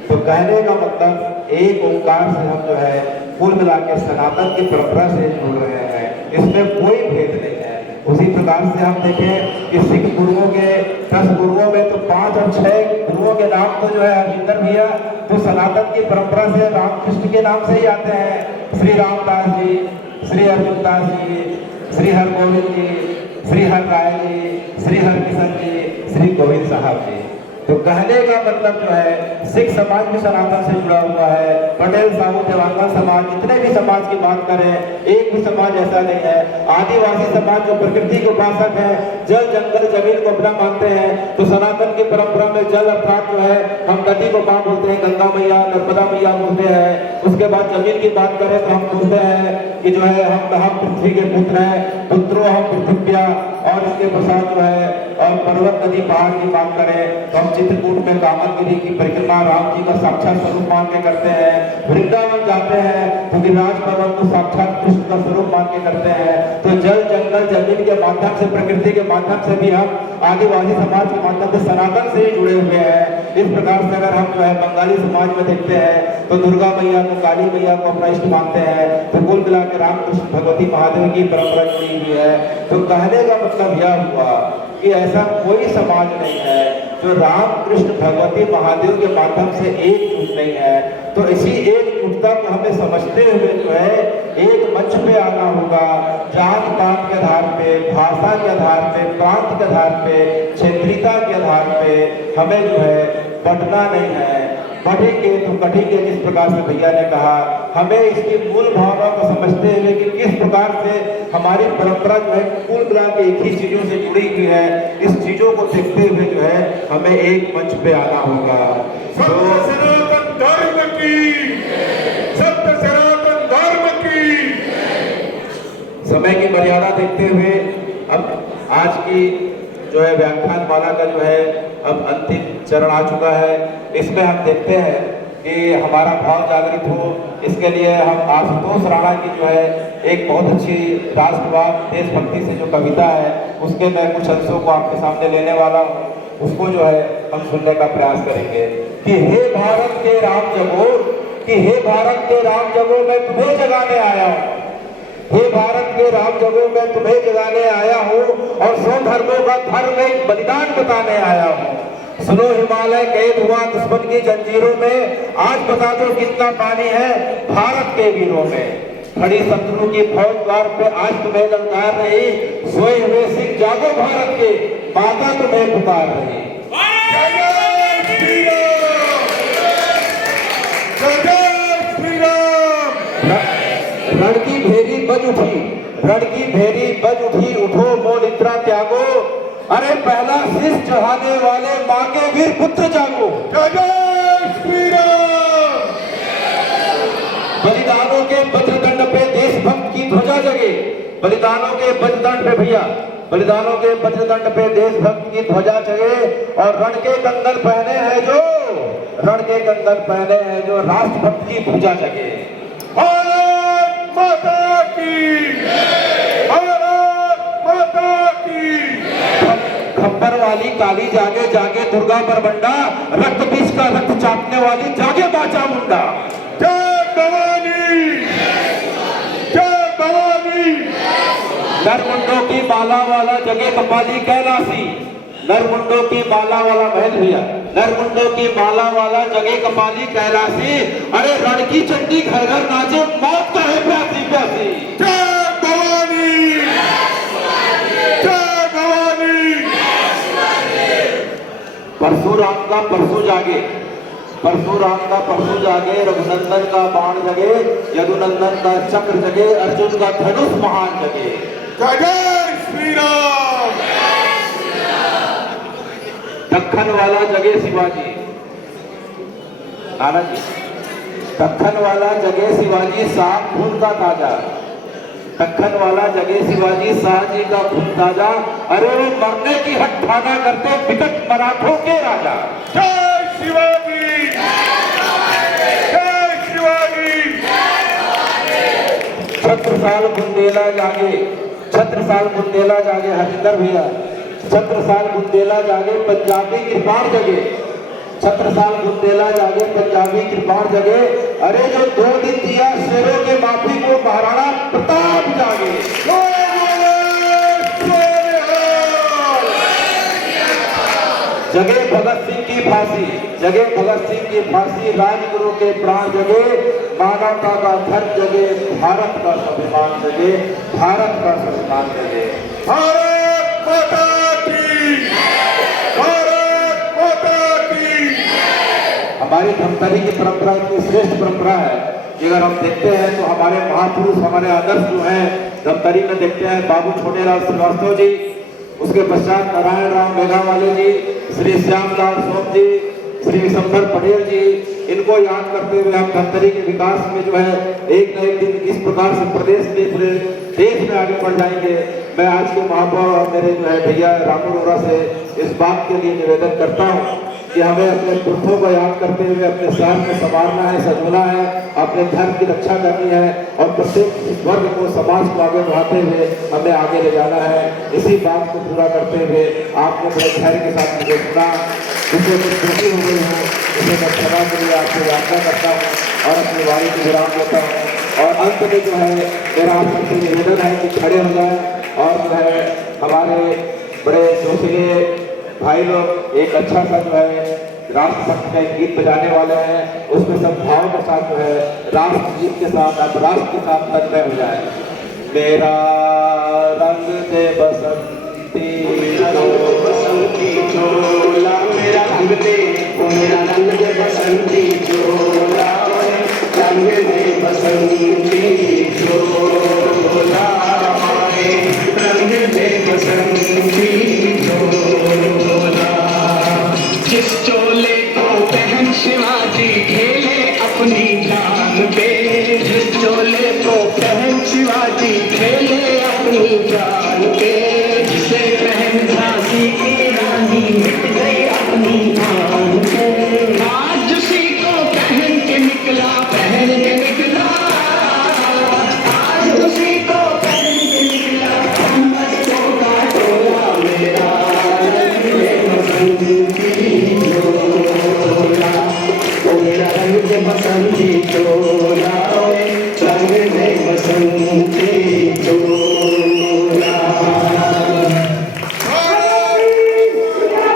तो कहने का मतलब एक ओंकार से हम जो है कुल मिला के सनातन की परंपरा से जुड़ रहे हैं, इसमें कोई भेद नहीं है। उसी प्रकार से हम देखें कि सिख गुरुओं के 10 गुरुओं में तो 5 और 6 गुरुओं के नाम तो जो है हरजिंदर भैया तो सनातन की परंपरा से रामकृष्ण के नाम से ही आते हैं। श्री रामदास जी, श्री अर्जुनदास जी, श्री हरगोविंद जी, श्री हर राय जी, श्री हरकिशन जी, श्री गोविंद साहब जी। तो कहने का मतलब जो है सिख समाज भी सनातन से जुड़ा हुआ है। पटेल साहू देवांगन समाज, जितने भी समाज की बात करें एक भी समाज ऐसा नहीं है। आदिवासी समाज जो प्रकृति के उपासक है, जल जंगल जमीन को अपना मानते हैं, तो सनातन की परंपरा में जल अर्थात जो है हम नदी को मां बोलते हैं, गंगा मैया नर्मदा मैया बोलते हैं। उसके बाद जमीन की बात करें तो हम बोलते हैं कि जो है हम पृथ्वी के पुत्र हैं, पुत्रो हम पृथ्व्या। और इसके पश्चात जो है और पर्वत नदी पहाड़ की बात करें तो हम चित्रकूट में कामदगिरी की परिक्रमा राम जी का साक्षात स्वरूप मान के करते हैं। वृंदावन जाते हैं तो गिरिराज पर्वत को साक्षात कृष्ण का स्वरूप मान के करते हैं। तो जल जंगल जमीन के माध्यम से, प्रकृति के माध्यम से भी हम आदिवासी समाज के माध्यम से सनातन से ही जुड़े हुए हैं। इस प्रकार से अगर हम जो है बंगाली समाज में देखते हैं तो दुर्गा मैया को, काली मैया को अपना इष्ट मानते हैं। तो कुल मिला के रामकृष्ण भगवती महादेव की परंपरा जुड़ी हुई है। तो कहने का मतलब यह हुआ कि ऐसा कोई समाज नहीं है जो राम कृष्ण भगवती महादेव के माध्यम से एकजुट नहीं है। तो इसी एकजुटता को हमें समझते हुए जो है एक मंच पे आना होगा। जात पात के आधार पे, भाषा के आधार पे, प्रांत के आधार पे, क्षेत्रीयता के आधार पे हमें जो है बंटना नहीं है। बढ़ेंगे तो कटेंगे, जिस प्रकार से भैया ने कहा। हमें इसकी मूल भावना को समझते हुए कि किस प्रकार से हमारी परंपरा जो है कुल मिला के एक ही चीजों से जुड़ी हुई है, इस चीजों को देखते हुए जो है हमें एक मंच पे आना होगा। सत्य सनातन धर्म की, सत्य सनातन धर्म की। समय की मर्यादा देखते हुए अब आज की जो है व्याख्यान माला का जो है अब अंतिम चरण आ चुका है। इसमें हम देखते हैं कि हमारा भाव जागृत हो, इसके लिए हम आशुतोष राणा की जो है एक बहुत अच्छी राष्ट्रवाद देशभक्ति से जो कविता है उसके मैं कुछ अंशों को आपके सामने लेने वाला हूँ। उसको जो है हम सुनने का प्रयास करेंगे कि हे भारत के राम जगो, कि हे भारत के राम जगो मैं तुम्हें जगाने आया हूँ, हे भारत के राम जगो मैं तुम्हें जगाने आया हूँ और 100 धर्मों का धर्म एक बलिदान बताने आया हूँ। सुनो हिमालय कैद हुआ दुश्मन की जंजीरों में, आज बता दो कितना पानी है भारत के वीरों में। खड़ी शत्रु की फौज द्वार पे आज तुम्हें ललकार रही, सोए हुए सिख जागो भारत के, माता तुम्हें पुकार रही। रण की भेरी बज उठी, रण की भेरी बज उठी, उठो मोल इतना त्यागो, अरे पहला शीश चढ़ाने वाले माँ के वीर पुत्र जागो। बलिदानों के वज्रदंड पे देशभक्त की ध्वजा जगे, बलिदानों के वज्रदंड पे भैया, बलिदानों के वज्रदंड पे देशभक्त की ध्वजा जगे और रण के कंगन पहने हैं जो, रण के कंगन पहने हैं जो राष्ट्रभक्त की भुजा जगे। भारत माता की, भारत माता की। खप्पर वाली काली जागे, जागे दुर्गा बरबंडा, रक्त बीज का रक्त चाटने वाली जागे बाचा मुंडा। जय भवानी, जय भवानी। नरमुंडों की माला वाला जगे कपाली कैलासी, नरमुंडों की माला वाला महल भैया, नरमुंडों की माला वाला जगे कपाली कैलासी, अरे रण की चंडी घर घर नाचे, मौत का है प्यासी प्यासी। जय भवानी, जय भवानी। परशुराम का परसों जागे, परशुराम का परसों जागे, रघुनंदन का बाण जगे, यदुनंदन का चक्र जगे, अर्जुन का धनुष महान जगे। जय श्री राम। दक्खन वाला जगे शिवाजी, नाना जी, दक्खन वाला जगे शिवाजी, साफ खून का ताजा, दक्खन वाला जगे शिवाजी, शाह जी का खून ताजा, अरे वो मरने की हट ठाना करते विकट मराठों के राजा। जय शिवाजी, जय शिवाजी। छत्रसाल बुंदेला जागे, छत्रसाल बुंदेला जागे, हरिंदर भैया, छत्रसाल बुंदेला जागे, पंजाबी कृपाण जगे, छत्रसाल बुंदेला जागे, पंजाबी कृपाण जगे, अरे जो 2 दिन दिया शेरों के माफी को महाराणा प्रताप जागे। जगे भगत सिंह की फांसी, जगे भगत सिंह की फांसी, राजगुरु के प्राण जगे, मानवता का धर्म जगे, भारत का स्वाभिमान जगे, भारत का स्वाभिमान जगे। भारत माता की, भारत माता की। हमारी धमतरी की परंपरा की श्रेष्ठ परंपरा है कि अगर हम देखते हैं तो हमारे महापुरुष, हमारे आदर्श जो हैं धमतरी में देखते हैं, बाबू छोटेलाल श्रीवास्तव जी, उसके पश्चात नारायण राम मेघावाले जी, श्री श्यामलाल सोम जी, श्री विशंबर पटेल जी, इनको याद करते हुए हम धमतरी के विकास में जो है एक न एक दिन किस प्रकार से प्रदेश में, पूरे देश में आगे बढ़ जाएंगे। मैं आज के महापौर और मेरे जो है भैया रामू रोरा से इस बात के लिए निवेदन करता हूँ कि हमें अपने पुरखों को याद करते हुए अपने शहर को संवारना है, सजोना है, अपने धर्म की रक्षा करनी है और प्रत्येक वर्ग को, समाज को आगे बढ़ाते हुए हमें आगे ले जाना है। इसी बात को पूरा करते हुए आपने बड़े धैर्य के साथ मुझे सुना, जिससे कुछ त्रुटि हो गई है उसे मैं क्षमा के लिए आपसे याचना करता हूँ और अपनी वाणी को विराम देता हूँ। और अंत में जो है मेरा आप सबसे निवेदन है कि खड़े हो जाए और जो है हमारे बड़े जोशीले भाई लोग एक अच्छा सा जो है राष्ट्रभक्त का एक गीत बजाने वाले हैं, उसमें सब भाव के साथ जो है राष्ट्र गीत के साथ आप राष्ट्र के साथ तन्मय हो जाए। मेरा रंग दे बसंती, बसंती चोला, मेरा रंग दे, मेरा रंग दे बसंती चोला, रंग दे बसंती चोला, रंग दे बसंती चोला। जिस चोले को पहन शिवाजी खेले अपनी जान पे, जिस चोले को पहन शिवाजी खेले अपनी जान पे, जिसे पहन झांसी की रानी मिट गई अपनी जान पे, आज उसी को पहन के निकला, पहन के निकला, आज उसी को पहन के निकला बच्चों का टोला, मेरा रंग दे बसंती चोला